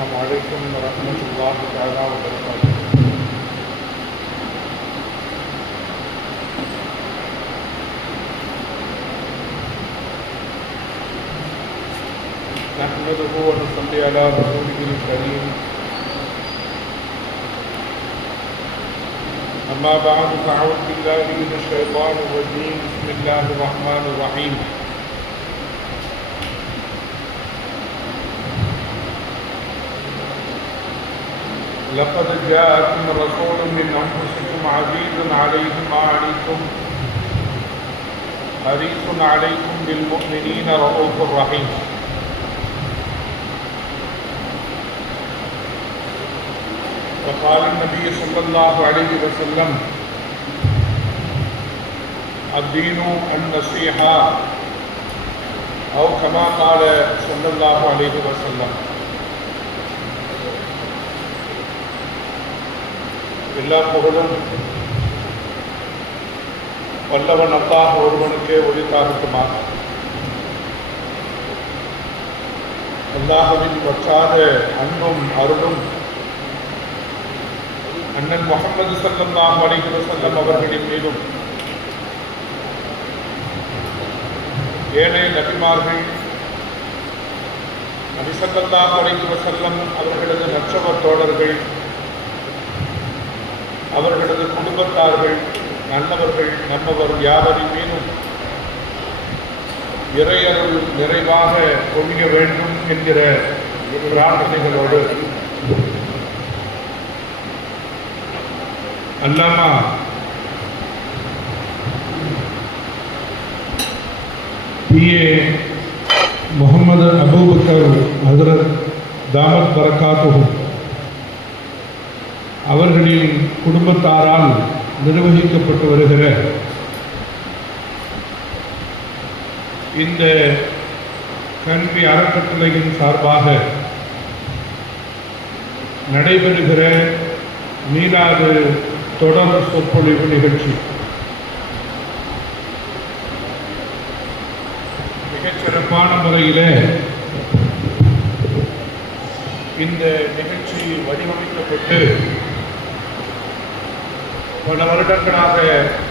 السلام عليكم ورحمة الله تعالى وبركاته. نحمده ونصلي على رسوله الكريم. أما بعد فأعوذ بالله من الشيطان الرجيم. بسم الله الرحمن الرحيم. لقد جاءكم رسول من أنفسكم عزيز عليه ما عنتم حريص عليكم بالمؤمنين رؤوف رحيم. وقال النبي صلى الله عليه وسلم: الدين النصيحة، أو كما قال صلى الله عليه وسلم. எல்லா புகழும் வல்லவன் அல்லாஹ் ஒருவனுக்கே உரித்தாகட்டுமாக. அல்லாஹ்வின் வற்றாத அன்பும் அருளும் அண்ணன் முஹம்மது ஸல்லல்லாஹு அலைஹி வஸல்லம் அவர்களின் மீதும் ஏனைய நபிமார்கள் நபி ஸல்லல்லாஹு அலைஹி வஸல்லம் அவர்களது நற்றவர் தோழர்கள், அவர்களது குடும்பத்தார்கள், நல்லவர்கள், நம்மவர் யாவரின் மீதும் இறையருள் நிறைவாக பொழிய வேண்டும் என்கிற பிரார்த்தனைகளோடு அல்லாமா பிஏ முஹம்மது அபூபக்கர் ஹஜ்ரத் தாமத் பரக்காத்துஹு அவர்களின் குடும்பத்தாரால் நிர்வகிக்கப்பட்டு வருகிற இந்த கல்வி அறக்கட்டளையின் சார்பாக நடைபெறுகிற மீலாது தொடர் சொற்பொழிவு நிகழ்ச்சி மிகச் சிறப்பான முறையில் இந்த நிகழ்ச்சி வடிவமைக்கப்பட்டு பல வருடங்களாக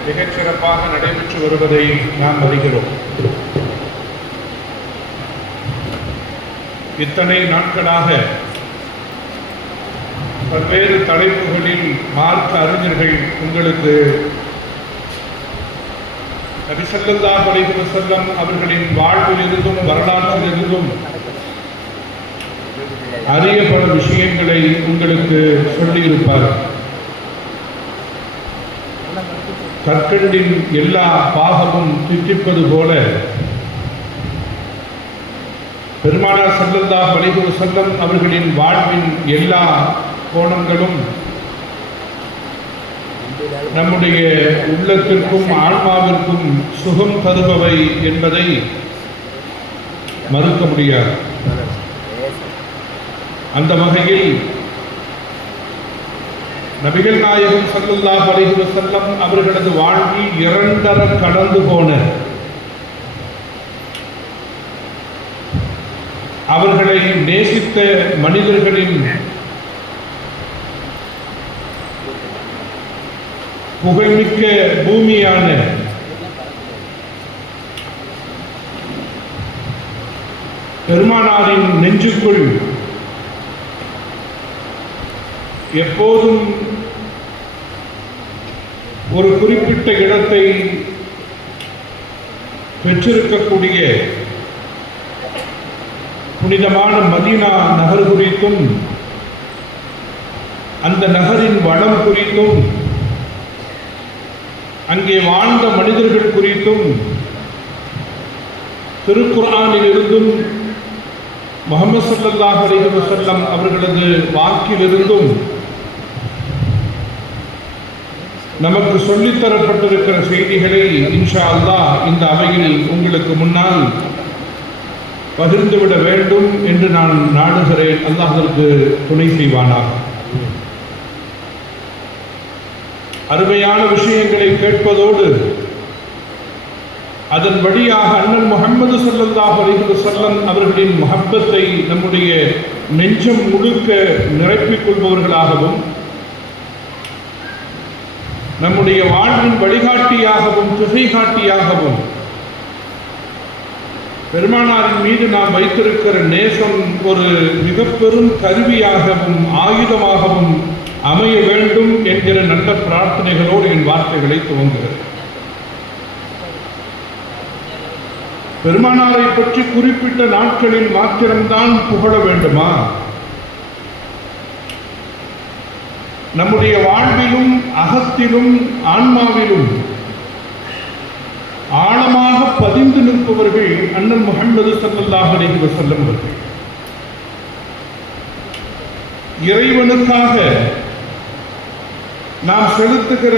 மிகச்சிறப்பாக நடைபெற்று வருவதை நாம் அறிகிறோம். இத்தனை நாட்களாக பல்வேறு தலைப்புகளில் மார்க்க அறிஞர்கள் உங்களுக்கு நபி ஸல்லல்லாஹு அலைஹி வஸல்லம் அவர்களின் வாழ்விலிருந்தும் வரலாற்றிலிருந்தும் அரிய பல விஷயங்களை உங்களுக்கு சொல்லியிருப்பார். கற்கண்டின் எல்லா பாகமும் தித்திப்பது போல பெருமானார் ஸல்லல்லாஹு அலைஹி வஸல்லம் அவர்களின் வாழ்வின் எல்லா கோணங்களும் நம்முடைய உள்ளத்திற்கும் ஆன்மாவிற்கும் சுகம் தருபவை என்பதை மறுக்க முடியாது. அந்த வகையில் நபிகள் நாயகம் ஸல்லல்லாஹு அலைஹி வஸல்லம் அவர்களது வாழ்வில் இரண்டர கடந்து போன அவர்களை நேசித்த மனிதர்களின் புகழ்மிக்க பூமியான பெருமானாரின் நெஞ்சுக்குள் எப்போதும் ஒரு குறிப்பிட்ட இடத்தை பெற்றிருக்கக்கூடிய புனிதமான மதீனா நகர் குறித்தும் அந்த நகரின் வளம் குறித்தும் அங்கே வாழ்ந்த மனிதர்கள் குறித்தும் திருக்குர்ஆனில் இருந்தும் முஹம்மது ஸல்லல்லாஹு அலைஹி வஸல்லம் அவர்களது வாக்கிலிருந்தும் நமக்கு சொல்லித்தரப்பட்டிருக்கிற செய்திகளை இன்ஷா அல்லாஹ் இந்த அவையில் உங்களுக்கு முன்னால் பகிர்ந்துவிட வேண்டும் என்று நான் நாடுகிறேன். அல்லாஹ் அதற்கு துணை செய்வானாக. அருமையான விஷயங்களை கேட்பதோடு அதன் வழியாக அண்ணல் முஹம்மது ஸல்லல்லாஹு அலைஹி வஸல்லம் அவர்களின் முஹப்பத்தை நம்முடைய நெஞ்சம் முழுக்க நிரப்பிக் கொள்பவர்களாகவும் நம்முடைய வாழ்வின் வழிகாட்டியாகவும் திசை காட்டியாகவும் பெருமானாரின் மீது நாம் வைத்திருக்கிற நேசம் ஒரு மிக பெரும் கருவியாகவும் ஆயுதமாகவும் அமைய வேண்டும் என்கிற நல்ல பிரார்த்தனைகளோடு என் வார்த்தைகளை துவங்குகிறது. பெருமானாரை பற்றி குறிப்பிட்ட நாட்களில் மாத்திரம்தான் புகழ வேண்டுமா? நம்முடைய வாழ்விலும் அகத்திலும் ஆன்மாவிலும் ஆழமாக பதிந்து நிற்பவர்கள் அண்ணல் முஹம்மது ஸல்லல்லாஹு அலைஹி வஸல்லம் அவர்கள். இறைவனுக்காக நாம் செலுத்துகிற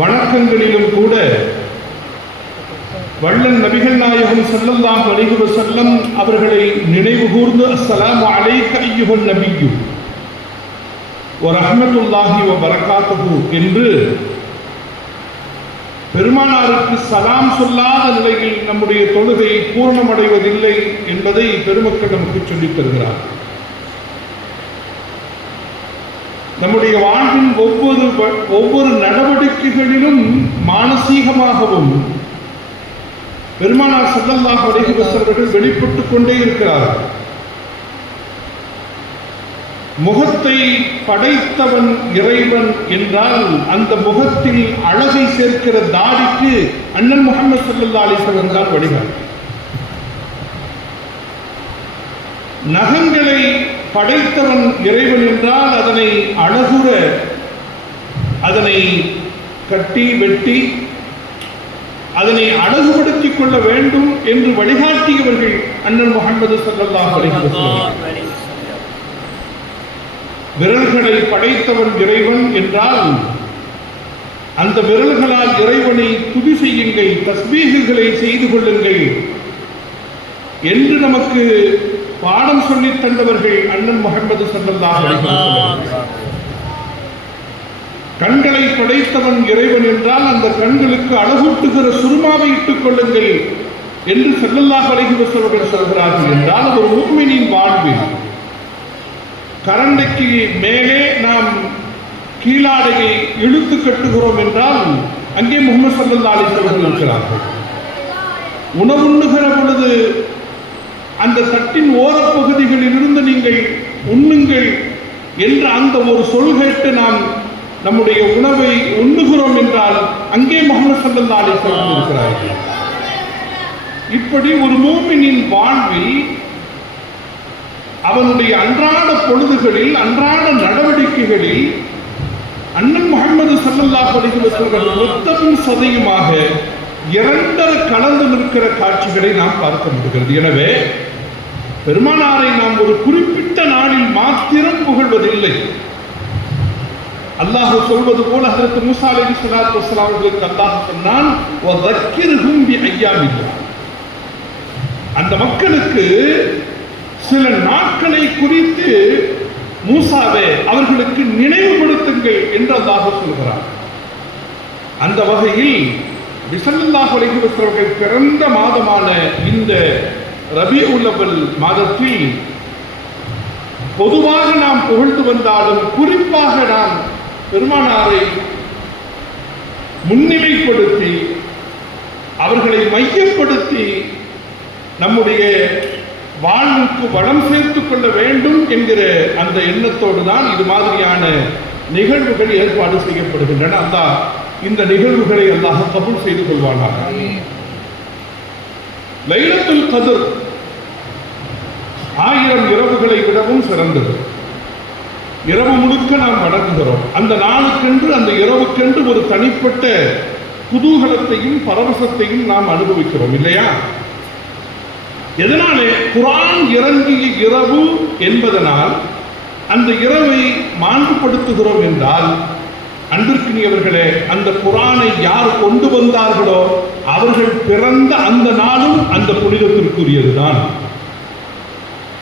வணக்கங்களிலும் கூட வள்ளல் நபிகள் நாயகம் ஸல்லல்லாஹு அலைஹி வஸல்லம் அவர்களை நினைவு கூர்ந்து அஸ்ஸலாமு அலைக்க அய்யுஹன் நபியு வ ரஹ்மத்துல்லாஹி வ பரகாத்துஹு என்று பெருமானாருக்கு சலாம் சொல்லாத நிலையில் நம்முடைய தொழுகை பூர்ணமடைவதில்லை என்பதை பெருமக்கள் நமக்கு சொல்லித் தருகிறார். நம்முடைய வாழ்வின் ஒவ்வொரு நடவடிக்கைகளிலும் மானசீகமாகவும் பெருமானார் ஸல்லல்லாஹு அலைஹி வஸல்லம் வெளிப்பட்டுக் கொண்டே இருக்கிறார்கள். முகத்தை படைத்தவன் இறைவன் என்றால் அந்த முகத்தில் அழகை சேர்க்கிற தாடிக்கு அண்ணன் முஹம்மது ஸல்லல்லாஹு அலைஹி வஸல்லம் தான் வழிகாட்டி. நகங்களை படைத்தவன் இறைவன் என்றால் அதனை அழகுற அதனை கட்டி வெட்டி அதனை அழகுபடுத்திக் கொள்ள வேண்டும் என்று வழிகாட்டியவர்கள் அண்ணன் முஹம்மது ஸல்லல்லாஹு அலைஹி வஸல்லம். விரல்களை படைத்தவன் இறைவன் என்றால் அந்த விரல்களால் இறைவனை துதி செய்யுங்கள், தஸ்பீஹுகளை செய்து கொள்ளுங்கள் என்று நமக்கு பாடம் சொல்லித் தந்தவர்கள் அண்ணன் முஹம்மது ஸல்லல்லாஹு அலைஹி வஸல்லம். கண்களை படைத்தவன் இறைவன் என்றால் அந்த கண்களுக்கு அழகூட்டுகிற சுருமாவை இட்டுக் கொள்ளுங்கள் என்று ஸல்லல்லாஹு அலைஹி வஸல்லம் சொல்கிறார்கள் என்றால் ஒரு முஃமினின் வாழ்வில் கரண்டைக்கு மேலே நாம் கீழாடையை இழுத்து கட்டுகிறோம் என்றால் அங்கே முஹம்மது ஸல்லல்லாஹு அலைஹி வஸல்லம் இருக்கிறார்கள். உணவுண்ணுகிற பொழுது அந்த தட்டின் ஓரப்பகுதிகளில் இருந்து நீங்கள் உண்ணுங்கள் என்ற அந்த ஒரு சொல் கேட்டு நாம் நம்முடைய உணவை உண்ணுகிறோம் என்றால் அங்கே முஹம்மது ஸல்லல்லாஹு அலைஹி வஸல்லம் இருக்கிறார்கள். இப்படி ஒரு மூமினின் வாழ்வில் அவனுடைய அன்றாட பொழுதுகளில் அன்றாட நடவடிக்கைகளில் அண்ணன் முஹம்மது ஸல்லல்லாஹு அலைஹி வஸல்லம் மொத்தமும் சதையுமாக இரண்டர கலந்து நிற்கிற காட்சிகளை நாம் பார்க்க முடிகிறது. எனவே பெருமானாரை நாம் ஒரு குறிப்பிட்ட நாளில் மாத்திரம் புகழ்வதில்லை. அல்லாஹ் சொல்வது போல ஹஜ்ரத் மூஸா அலைஹிஸ்ஸலாத்து வஸ்ஸலாம் அவர்களுக்கு அல்லாஹ் சொன்னான் வ தக்கிர்ஹும் பி அய்யாமில்லாஹ். அந்த மக்களுக்கு சில நாட்களை குறித்து மூசாவே அவர்களுக்கு நினைவுபடுத்துங்கள் என்று அல்லாஹ் சொல்கிறார். அந்த வகையில் ஸல்லல்லாஹு அலைஹி வஸல்லம் பிறந்த மாதமான இந்த ரபீஉல் அவ்வல் மாதத்தில் பொதுவாக நாம் புகழ்ந்து வந்தாலும் குறிப்பாக நாம் பெருமானாரை முன்னிலைப்படுத்தி அவர்களை மையப்படுத்தி நம்முடைய வாழ்வுக்கு வளம் சேர்த்துக் கொள்ள வேண்டும் என்கிற அந்த எண்ணத்தோடு தான் இது மாதிரியான நிகழ்வுகள் ஏற்பாடு செய்யப்படுகின்றன. அல்லாஹ் இந்த நிகழ்வுகளை அல்லாஹ் கபூல் செய்து கொள்வானாக. லைலத்துல் கத்ர் 1000 இரவுகளை விடவும் சிறந்தது. இரவு முழுக்க நாம் வணங்குகிறோம். அந்த நாளுக்கென்று அந்த இரவுக்கென்று ஒரு தனிப்பட்ட குதூகலத்தையும் பரவசத்தையும் நாம் அனுபவிக்கிறோம் இல்லையா? எதனாலே? குர்ஆன் இறங்கிய இரவு என்பதனால் அந்த இரவை மாண்புபடுத்துகிறோம் என்றால், அன்பிற்கினியவர்களே, அந்த குர்ஆனை யார் கொண்டு வந்தார்களோ அவர்கள் பிறந்த அந்த நாளும் அந்த புனிதத்திற்குரியதுதான்.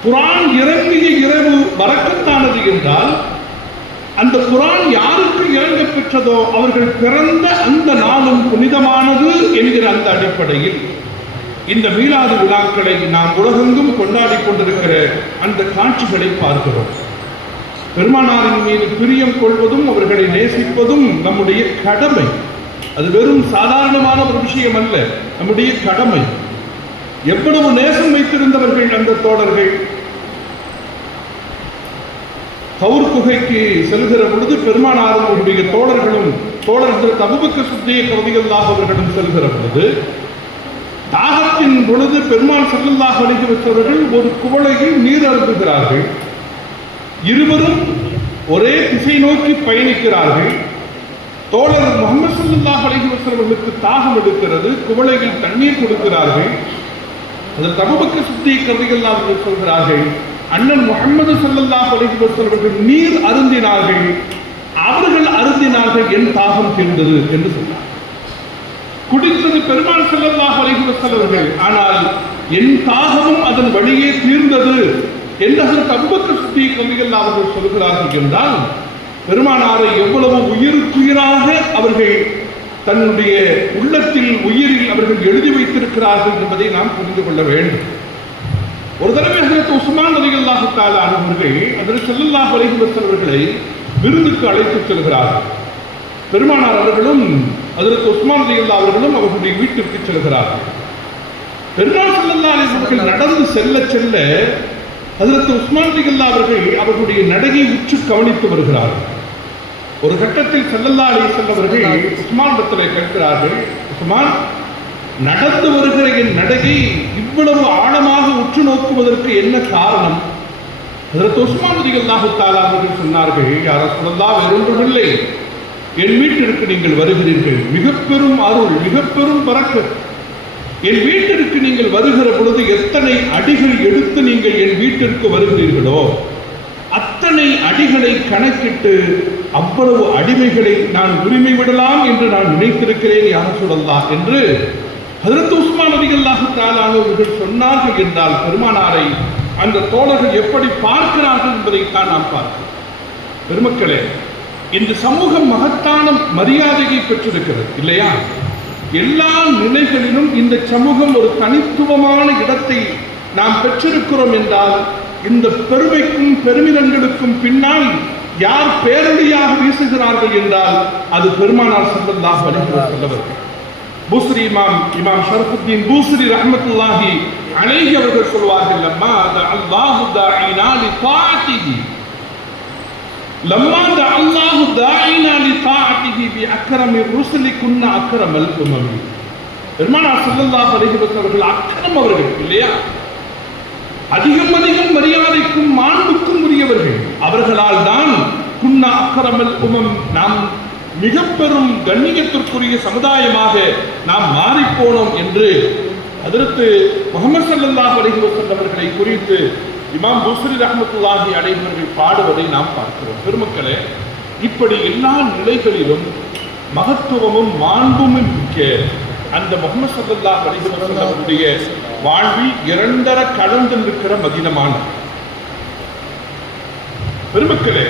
குர்ஆன் இறங்கிய இரவு பரக்கத்தானது என்றால் அந்த குர்ஆன் யாருக்கு இறங்க பெற்றதோ அவர்கள் பிறந்த அந்த நாளும் புனிதமானது என்கிற அந்த அடிப்படையில் இந்த மீலாது விழாக்களை நாம் உலகெங்கும் கொண்டாடி கொண்டிருக்கிற அந்த காட்சிகளை பார்க்கிறோம். பெருமானாரின் மீது பிரியம் கொள்வதும் அவர்களை நேசிப்பதும் நம்முடைய கடமை. அது வெறும் சாதாரணமான ஒரு விஷயம் அல்ல, நம்முடைய கடமை. எவ்வளவு நேசம் வைத்திருந்தவர்கள் அந்த தோழர்கள். தௌர் குகைக்கு செல்கிற பொழுது பெருமானாரும் அவருடைய தோழர்கள் அபூபக்கர் சித்திக் ரலியல்லாஹு அவர்களும் செல்கிற பொழுது தாகத்தின் பொழுது பெருமாள் ஸல்லல்லாஹு அலைஹி வஸல்லம் ஒரு குவளையில் நீர் அருந்துகிறார்கள். இருவரும் ஒரே திசை நோக்கி பயணிக்கிறார்கள். தோழர் முஹம்மது ஸல்லல்லாஹு அலைஹி வஸல்லம் தாகம் எடுக்கிறது, குவளையில் தண்ணீர் கொடுக்கிறார்கள். அதற்கு அபூபக்கர் சித்திக் ரலியல்லாஹு அன்ஹு சொல்கிறார்கள், அண்ணன் முஹம்மது ஸல்லல்லாஹு அலைஹி வஸல்லம் நீர் அருந்தினார்கள், அவர்கள் அருந்தினார்கள், என் தாகம் தீர்ந்தது என்று சொன்னார். குடித்தது பெருமாள் ஸல்லல்லாஹு அலைஹி வஸல்லம், ஆனால் என் தாகமும் அதன் வழியே தீர்ந்தது என்று அதற்கு அபூபக்கர் சித்திக் ரலியல்லாஹு அன்ஹு சொல்கிறார்கள் என்றால் பெருமானாரை எவ்வளவு உயிருக்குயிராக அவர்கள் தன்னுடைய உள்ளத்தில் உயிரில் அவர்கள் எழுதி வைத்திருக்கிறார்கள் என்பதை நாம் புரிந்து கொள்ள வேண்டும். ஒரு தடவை ஹஜ்ரத் உஸ்மான் ரலியல்லாஹு தஆலா அவர்கள் ஹஜ்ரத் ஸல்லல்லாஹு அலைஹி வஸல்லம் அவர்களை விருந்துக்கு அழைத்துச் செல்கிறார்கள். பெருமானார் அவர்களும் ஹஜ்ரத் உஸ்மான் ரலியல்லாஹு அவர்களும் அவர்களுடைய வீட்டிற்கு செல்கிறார்கள். பெருமாள் ஸல்லல்லாஹு அலைஹி வஸல்லம் நடந்து செல்ல செல்ல ஹஜ்ரத் உஸ்மான் ரலியல்லாஹு அவர்கள் அவர்களுடைய நடையை உற்று கவனித்து வருகிறார்கள். ஒரு கட்டத்தில் ஸல்லல்லாஹு அலைஹி வஸல்லம் அவர்கள் உஸ்மான் இடத்திலே கேட்கிறார்கள், உஸ்மான், நடந்து வருகிற என் நடையை இவ்வளவு ஆழமாக உற்று நோக்குவதற்கு என்ன காரணம்? ஹஜ்ரத் உஸ்மான் ரலியல்லாஹு தஆலா அவர்கள் சொன்னார்கள், யா ரசூலல்லாஹ், வேறொன்றுமில்லை, என் வீட்டிற்கு நீங்கள் வருகிறீர்கள், மிக பெரும் அருள், மிக பெரும் பரக்கத். என் வீட்டிற்கு நீங்கள் வருகிற பொழுது எத்தனை அடிகள் எடுத்து நீங்கள் என் வீட்டிற்கு வருகிறீர்களோ அத்தனை அடிகளை கணக்கிட்டு அவ்வளவு அடிமைகளை நான் உரிமை விடலாம் என்று நான் நினைத்திருக்கிறேன், யா ரசூலல்லாஹ் என்று ஹஜ்ரத் உஸ்மான் ரலியல்லாஹு தஆலா அவர்கள் சொன்னார்கள் என்றால் பெருமானாரை அந்த தோழர்கள் எப்படி பார்க்கிறார்கள் என்பதைத்தான் நாம் பார்க்கிறோம். பெருமக்களே, இந்த சமூகம் மகத்தான மரியாதையை பெற்றிருக்கிறது இல்லையா? எல்லா நிலைகளிலும் இந்த சமூகம் ஒரு தனித்துவமான இடத்தை நாம் பெற்றிருக்கிறோம் என்றால் இந்த பெருமைக்கும் பெருமிதங்களுக்கும் பின்னால் யார் பேரொழியாக வீசுகிறார்கள் என்றால் அது பெருமானார் ஸல்லல்லாஹு அலைஹி வஸல்லம். பூஸ்ரி இமாம் ஷரஃபுத்தீன் பூஸ்ரி ரஹ்மத்துல்லாஹி அலைஹி அவர்கள் சொல்வார்கள், லம்மா அல்லாஹு தாயினா லிதாஅத்திஹி லம்மா அல்லாஹு தாயினா லிதாஅத்திஹி பி அக்ரமி ருசுலி குன்ன அக்ரமல் உம்மி. பெருமானார் ஸல்லல்லாஹு அலைஹி வஸல்லம் அவர்கள் அக்ரம் அவர்கள் இல்லையா? அதிகம் மரியாதைக்கும் மாண்புக்கும் உரியவர்கள். அவர்களால் தான் குன்னா அக்ரமல் உம்மம், நாம் மிக பெரும் கண்ணியத்திற்குரிய சமுதாயமாக நாம் மாறிப்போனோம் என்று ஹஜ்ரத் முஹம்மது ஸல்லல்லாஹு அலைஹி வஸல்லம் அவர்களை குறித்து இமாம் பூஸ்ரி ரஹ்மத்துல்லாஹி அலைஹி அவர்கள் பாடுவதை நாம் பார்க்கிறோம். பெருமக்களே, இப்படி எல்லா நிலைகளிலும் மகத்துவமும் மாண்பும் மிக்க அந்த முஹம்மது ஸல்லல்லாஹு அலைஹி வஸல்லம் அவருடைய வாழ்வில் இரண்டர கலந்திருக்கிற மதீனமான பெருமக்களே,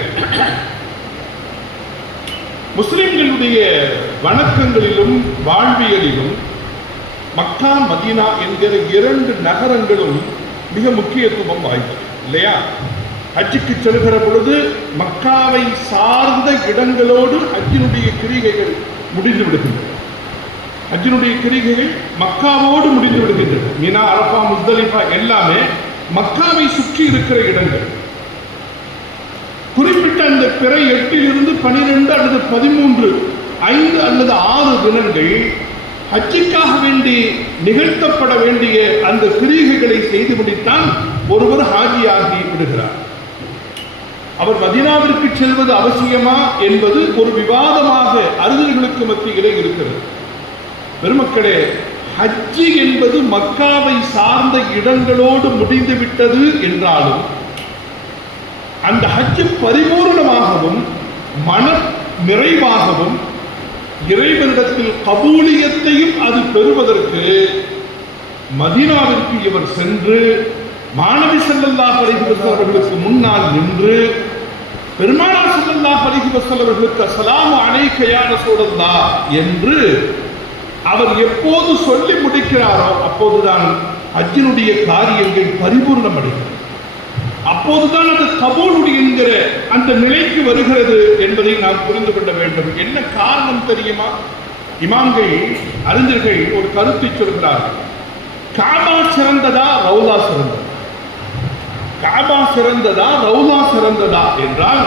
முஸ்லிம்களுடைய வணக்கங்களிலும் வாழ்வியலிலும் மக்கா மதீனா என்கிற இரண்டு நகரங்களும் மிக முக்கியத்துவம் வாய்ந்தது இல்லையா? ஹஜ்ஜுக்கு செல்கிற பொழுது மக்காவை சார்ந்த இடங்களோடு ஹஜ்ஜினுடைய கிரிகைகள் முடிந்து விடுகின்றன. ஹஜ்ஜினுடைய கிரிகைகள் மக்காவோடு முடிந்து விடுகின்றன. மினா, அரஃபா, முஸ்தலிஃபா எல்லாமே மக்காவை சுற்றி இருக்கிற இடங்கள். குறிப்பிட்ட அந்த பிறை 8 to 12 அல்லது 13, 5 அல்லது 6 தினங்கள் ஹஜ்ஜுக்காக வேண்டி நிகழ்த்தப்பட வேண்டிய அந்த கிரிகைகளை செய்து முடித்தான் ஒருவர் ஹாஜியாகி விடுகிறார். அவர் மதீனாவிற்கு செல்வது அவசியமா என்பது ஒரு விவாதமாக அறிஞர்களுக்கு மத்தியிலே இருக்கிறது. பெருமக்களே, ஹஜ்ஜி என்பது மக்காவை சார்ந்த இடங்களோடு முடிந்துவிட்டது என்றாலும் அந்த ஹஜ்ஜு பரிபூர்ணமாகவும் மன நிறைவாகவும் இறைவனிடத்தில் கபூலியத்தையும் அது பெறுவதற்கு மதீனாவிற்கு இவர் சென்று மாணவி ஸல்லல்லாஹு அலைஹி வஸல்லம் அவர்களுக்கு முன்னால் நின்று பெருமானார் ஸல்லல்லாஹு அலைஹி வஸல்லம் அவர்களுக்கு அஸ்ஸலாமு அலைக்க யா ரசூலல்லாஹ் என்று அவர் எப்போது சொல்லி முடிக்கிறாரோ அப்போதுதான் ஹஜ்ஜினுடைய காரியங்கள் பரிபூர்ணம் அடைகிறது. அப்போதுதான் அது கபூல் என்கிற அந்த நிலைக்கு வருகிறது என்பதை நாம் புரிந்து கொள்ள வேண்டும். என்ன காரணம் தெரியுமா? இமாம்கள் அறிஞர்கள் ஒரு கருத்தை சொல்கிறார்கள். காபா சிறந்ததா ரவுலா சிறந்ததா? காபா சிறந்ததா ரவுலா சிறந்ததா என்றால்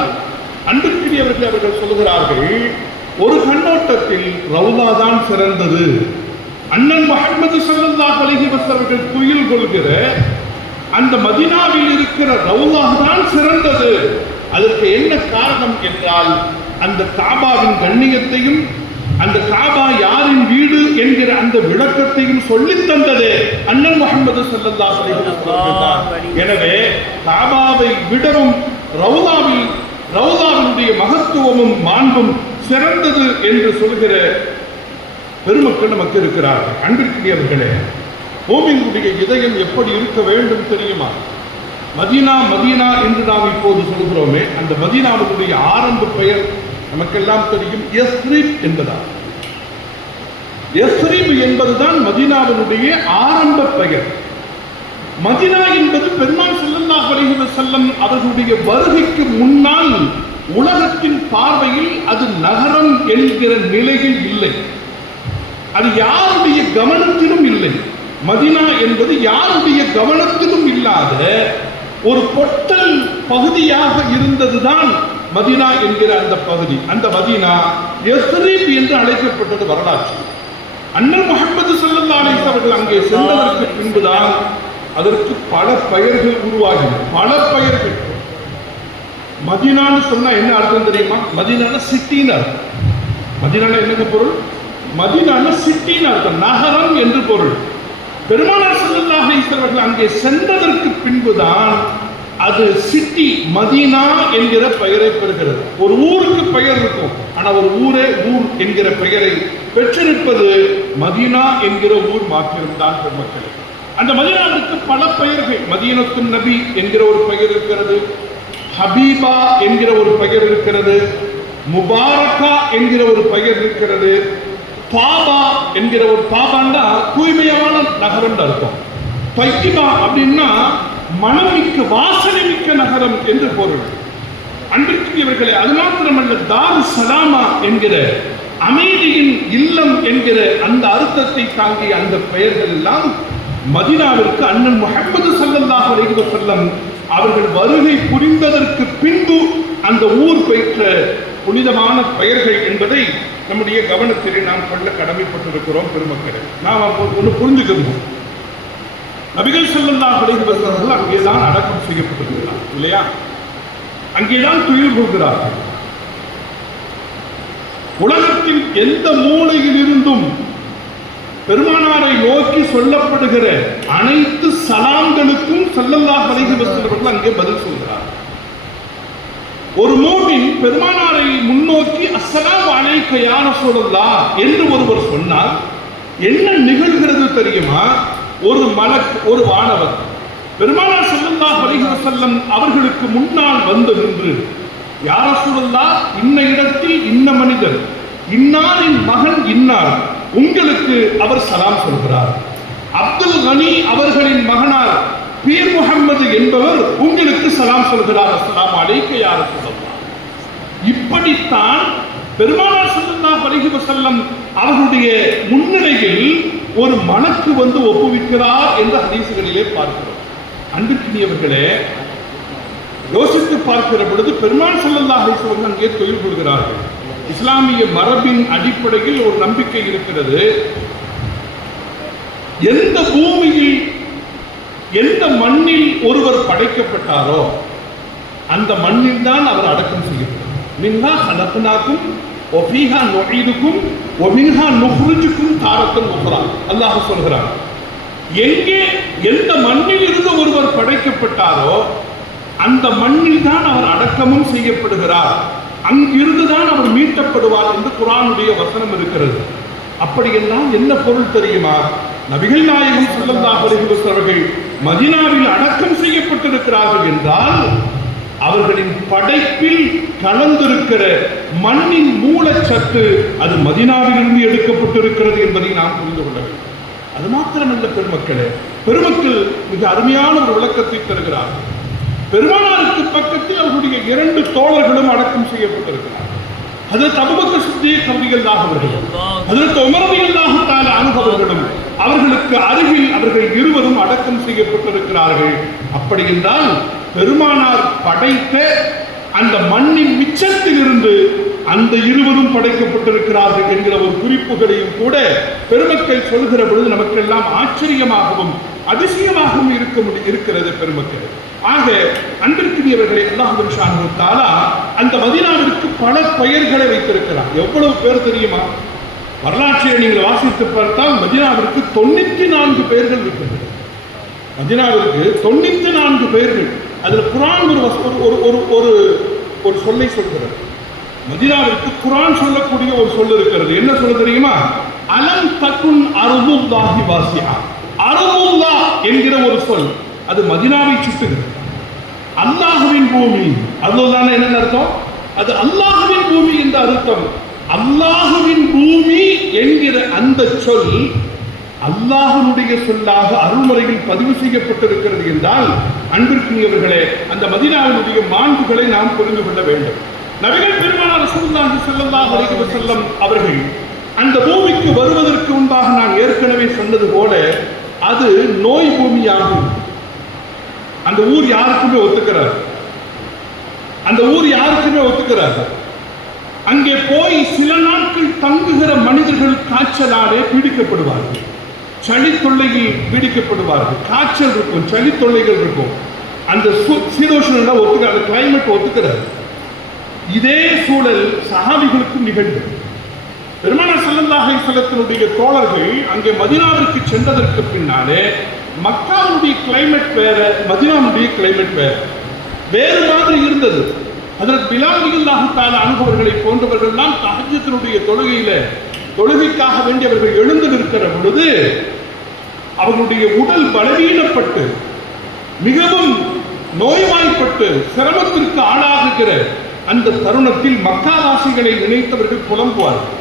அன்புக்குரியவர்கள் அவர்கள் சொல்கிறார்கள், ஒரு கண்ணோட்டத்தில் ரவுலா தான் சிறந்தது. அண்ணன் முஹம்மது ஸல்லல்லாஹு அலைஹி வஸல்லம் அவர்கள் துயில் கொள்கிற அந்த மதீனாவில் இருக்கிற ரவுலா தான் சிறந்தது. அதற்கு என்ன காரணம் என்றால் அந்த காபாவின் கண்ணியத்தையும் அந்த காபா யாரின் வீடு என்கிற அந்த விளக்கத்தையும் சொல்லித் தந்தது அண்ணன் முஹம்மது ஸல்லல்லாஹு அலைஹி வஸல்லம். எனவே காபாவை விடவும் ரவுலாவினுடைய மகத்துவமும் மாண்பும் சிறந்தது என்று சொல்கிற பெருமக்கள் நமக்கு இருக்கிறார்கள். அன்பிற்குரியவர்களே, மூமினுடைய இதயம் எப்படி இருக்க வேண்டும் தெரியுமா? மதீனா மதீனா என்று நாம் இப்போது சொல்கிறோமே, அந்த மதீனாவுடைய ஆரம்ப பெயர் நமக்கெல்லாம் தெரியும், யஸ்ரிப் என்பதால். யஸ்ரிப் என்பதுதான் மதீனாவினுடைய ஆரம்ப பெயர். மதீனா என்பது பெருமாள் ஸல்லல்லாஹு அலைஹி வஸல்லம் அவர்களுடைய வருகைக்கு முன்னால் உலகத்தின் பார்வையில் அது நகரம் என்கிற நிலையில் இல்லை. அது யாருடைய கவனத்திலும் இல்லை. மதீனா என்பது யாருடைய கவனத்திலும் இல்லாத ஒரு பொட்டல் பகுதியாக இருந்ததுதான் மதீனா என்கிற அந்த பகுதி. அந்த மதீனா யஸ்ரிப் என்று அழைக்கப்பட்டது வரலாற்று. அண்ணல் முஹம்மது ஸல்லல்லாஹு அலைஹி வஸல்லம் அவர்கள் அங்கே சென்றதற்கு பின்புதான் அதற்கு பல பெயர்கள் உருவாகின. பல பெயர்கள். மதீனான்னு சொன்னா என்ன அர்த்தம் தெரியுமா? மதீனான சிட்டின்னு அர்த்தம். மதீனான என்னது பொருள்? மதீனான சிட்டின்னு அர்த்தம், நகரம் என்று பொருள். பெருமானார் ஸல்லல்லாஹு அலைஹி வஸல்லம் அவர்கள் அங்கே சென்றதற்கு பின்புதான் அது சிட்டி மதீனா என்கிற பெயரை பெறுகிறது. ஒரு ஊருக்கு பெயர் இருக்கும், ஆனால் ஒரு ஊரே ஊர் என்கிற பெயரை பெற்றிருப்பது மதீனா என்கிற ஊர் மாற்றிருந்தான் பெருமக்கள். அந்த மதீனாவிற்கு பல பெயர்கள். மதீனத்துன் நபி என்கிற ஒரு பெயர் இருக்கிறது, ஹபீபா என்கிற ஒரு பெயர் இருக்கிறது, முபாரக்கா என்கிற ஒரு பெயர் இருக்கிறது, பாபா என்கிற ஒரு பாபாண்டா தூய்மையான நகரம் அர்த்தம். பைத்திபா அப்படின்னா மனமிக்க வாசனை மிக்க நகரம் என்று பொருள். அன்பிற்குரியவர்களே, அது மாத்திரமல்ல, தாரு சலாமா என்கிற அமைதியின் இல்லம் என்கிற அந்த அர்த்தத்தை தாங்கிய அந்த பெயர்கள் எல்லாம் மதீனாவிற்கு அண்ணன் முஹம்மது ஸல்லல்லாஹு அலைஹி வஸல்லம் அவர்கள் வருகை புரிந்ததற்கு பின்பு அந்த ஊர் பெற்ற புனிதமான பெயர்கள் என்பதை நம்முடைய கவனத்திலே நாம் கொள்ள கடமைப்பட்டிருக்கிறோம். பெருமக்களே, நாம் ஒன்று புரிஞ்சுக்கணும். நபிகள் ஸல்லல்லாஹு அலைஹி வஸல்லம் அவர்கள் அங்கேதான் அடக்கம் செய்யப்பட்டிருக்கிறார் இல்லையா? அங்கேதான் துயில் கொள்கிறார்கள். உலகத்தின் எந்த மூலையில் இருந்தும் பெருமானாரை நோக்கி சொல்லப்படுகிற அனைத்து சலாம்களுக்கும் ஸல்லல்லாஹு அலைஹி வஸல்லம் அவர்கள் அங்கே பதில் சொல்கிறார். ஒரு மூமின் பெருமானாரை முன்னோக்கி அஸ்ஸலாமு அலைக்க யா ரசூலல்லாஹ் என்று ஒருவர் சொன்னால் என்ன நிகழ்கிறது தெரியுமா? ஒரு மலக், ஒரு வானவர் பெருமானார் ஸல்லல்லாஹு அலைஹி வஸல்லம் அவர்களுக்கு முன்னால் வந்து நின்று, யா ரசூலல்லாஹ், இன்ன இடத்தில் இன்ன மனிதர், இன்னாரின் மகன் இன்னார், உங்களுக்கு அவர் சலாம் சொல்கிறார். அப்துல் கனி அவர்களின் மகனார் பீர் முஹம்மது என்பவர் உங்களுக்கு சலாம் சொல்கிறார். அஸ்ஸலாமு அலைக்க யா ரசூலல்லாஹ். இப்படித்தான் பெருமானார் ஸல்லல்லாஹு அலைஹி வஸல்லம் அவர்களுடைய முன்னிலையில் ஒரு மலக்கு வந்து ஒப்புவிக்கிறார் என்ற ஹதீஸ்களிலே பார்க்கிறோம். அன்பிற்குரியவர்களே, யோசித்து பார்க்கிற பொழுது பெருமான் ஸல்லல்லாஹு அலைஹி வஸல்லம் அங்கே தொழில் கொள்கிறார்கள். இஸ்லாமிய மரபின் அடிப்படையில் ஒரு நம்பிக்கை இருக்கிறது. எந்த பூமியில் எந்த மண்ணில் ஒருவர் படைக்கப்பட்டாரோ அந்த மண்ணில் தான் அவர் அடக்கம் செய்யப்பட்டார். மின்ஹா ஹலக்னாக்கும் வஃபீஹா நுஈதுக்கும் வமின்ஹா நுக்ரிஜுக்கும் தாரத்தன் உக்ரா. அல்லாஹ் சொல்கிறார், எங்கே எந்த மண்ணில் இருந்து ஒருவர் படைக்கப்பட்டாரோ அந்த மண்ணில் தான் அவர் அடக்கமும் செய்யப்படுகிறார், அங்கிருந்து தான் அவர் மீட்டப்படுவார் என்று குர்ஆனுடைய வசனம் இருக்கிறது. அப்படியெல்லாம் என்ன பொருள் தெரியுமா? நபிகள் நாயகம் ஸல்லல்லாஹு அலைஹி வஸல்லம் அவர்கள் மதீனாவில் அடக்கம் செய்யப்பட்டிருக்கிறார்கள் என்றால் அவர்களின் படைப்பில் கலந்திருக்கிற மண்ணின் மூலச்சத்து அது மதீனாவிலிருந்து எடுக்கப்பட்டிருக்கிறது என்பதை நாம் புரிந்து கொள்ள வேண்டும். அது மாத்திரமல்ல பெருமக்களே, பெருமக்கள் மிக அருமையான ஒரு விளக்கத்தை தருகிறார்கள். பெருமானாருக்கு பக்கத்தில் அவருடைய 2 தோழர்களும் அடக்கம் செய்யப்பட்டிருக்கிறார்கள். ஹஜ்ரத் அபூபக்கர் சித்தீக் ரலியல்லாஹு அவர்களும் ஹஜ்ரத் உமர் ரலியல்லாஹு தஆலா அன்ஹு அவர்களும் அவர்களுக்கு அருகில் அவர்கள் இருவரும் அடக்கம் செய்யப்பட்டிருக்கிறார்கள். அப்படி என்றால் பெருமானார் படைத்த அந்த மண்ணின் மிச்சத்தில் இருந்து அந்த இருவரும் படைக்கப்பட்டிருக்கிறார்கள் என்கிற ஒரு குறிப்புகளையும் கூட பெருமக்கள் சொல்கிற பொழுது நமக்கெல்லாம் ஆச்சரியமாகவும் அதிசயமாகவும் இருக்கிறது பெருமக்கள். ஆக அன்பிற்குரியவர்களை அல்லாஹ் சுப்ஹானஹு வ தஆலா அந்த மதீனாவிற்கு பல பெயர்களை வைத்திருக்கிறார். எவ்வளவு பேர் தெரியுமா? வரலாற்றை நீங்கள் வாசித்து பார்த்தால் மதீனாவிற்கு 94 பெயர்கள் இருக்கின்றன. மதீனாவிற்கு 94 பெயர்கள். அதில் குர்ஆன் ஒரு சொல்லை சொல்கிறது. மதீனாவிற்கு குர்ஆன் சொல்லக்கூடிய ஒரு சொல் இருக்கிறது. என்ன சொல்ல தெரியுமா? அலம் தகுன் அர்துல்லாஹி வாசிஆ. அர்துல்லாஹ் என்கிற ஒரு சொல் அது மதீனாவை சுட்டுகிறது. அல்லாஹ்வின் பூமி. அதுதானே என்ன அர்த்தம்? அது அல்லாஹ்வின் பூமி என்ற அர்த்தம். அல்லாஹ்வின் பூமி என்கிற அந்த சொல் அல்லாஹ்வுடைய சொல்லாக அருள்முறையில் பதிவு செய்யப்பட்டிருக்கிறது என்றால் அன்பிற்குரியவர்களே, அந்த மதீனாவினுடைய மாண்புகளை நாம் புரிந்து கொள்ள வேண்டும். நபிகள் பெருமானார் ரசூலுல்லாஹி ஸல்லல்லாஹு அலைஹி வஸல்லம் அவர்கள் அந்த பூமிக்கு வருவதற்கு முன்பாக நான் ஏற்கனவே சொன்னது போல அது நோய் பூமியாகும். அந்த ஊர் யாருக்குமே ஒத்துக்கிறார். அந்த ஊர் யாருக்குமே ஒத்துக்கிறார். அங்கே போய் சில நாட்கள் தங்குகிற மனிதர்கள் காய்ச்சலாலே பீடிக்கப்படுவார்கள். சளி தொல்லையில் பீடிக்கப்படுவார்கள். காய்ச்சல் இருக்கும், சளி தொல்லைகள் இருக்கும். அந்த சீதோஷணம் ஒத்துக்கிறார், கிளைமேட் ஒத்துக்கிறார். இதே சூழல் சஹாபிகளுக்கும் நிகழ்ந்தது. பெருமானார் ஸல்லல்லாஹு அலைஹி வஸல்லத்தினுடைய தோழர்கள் அங்கே மதீனாவிற்கு சென்றதற்கு பின்னாலே மக்காவுடைய கிளைமேட் வேற, மதீனாவுடைய கிளைமேட் வேறு மாதிரி இருந்தது. ஹஜ்ரத் பிலால் ரலியல்லாஹு தஆலா அன்ஹு அவர்களை போன்றவர்கள் தான் தஹஜ்ஜுடைய தொழுகைக்காக வேண்டி அவர்கள் எழுந்து நிற்கிற பொழுது அவர்களுடைய உடல் பலவீனப்பட்டு மிகவும் நோய்வாய்ப்பட்டு சிரமத்திற்கு ஆளாகுகிற அந்த தருணத்தில் மக்காவாசிகளை நினைத்தவர்கள் புலம்புவார்கள்.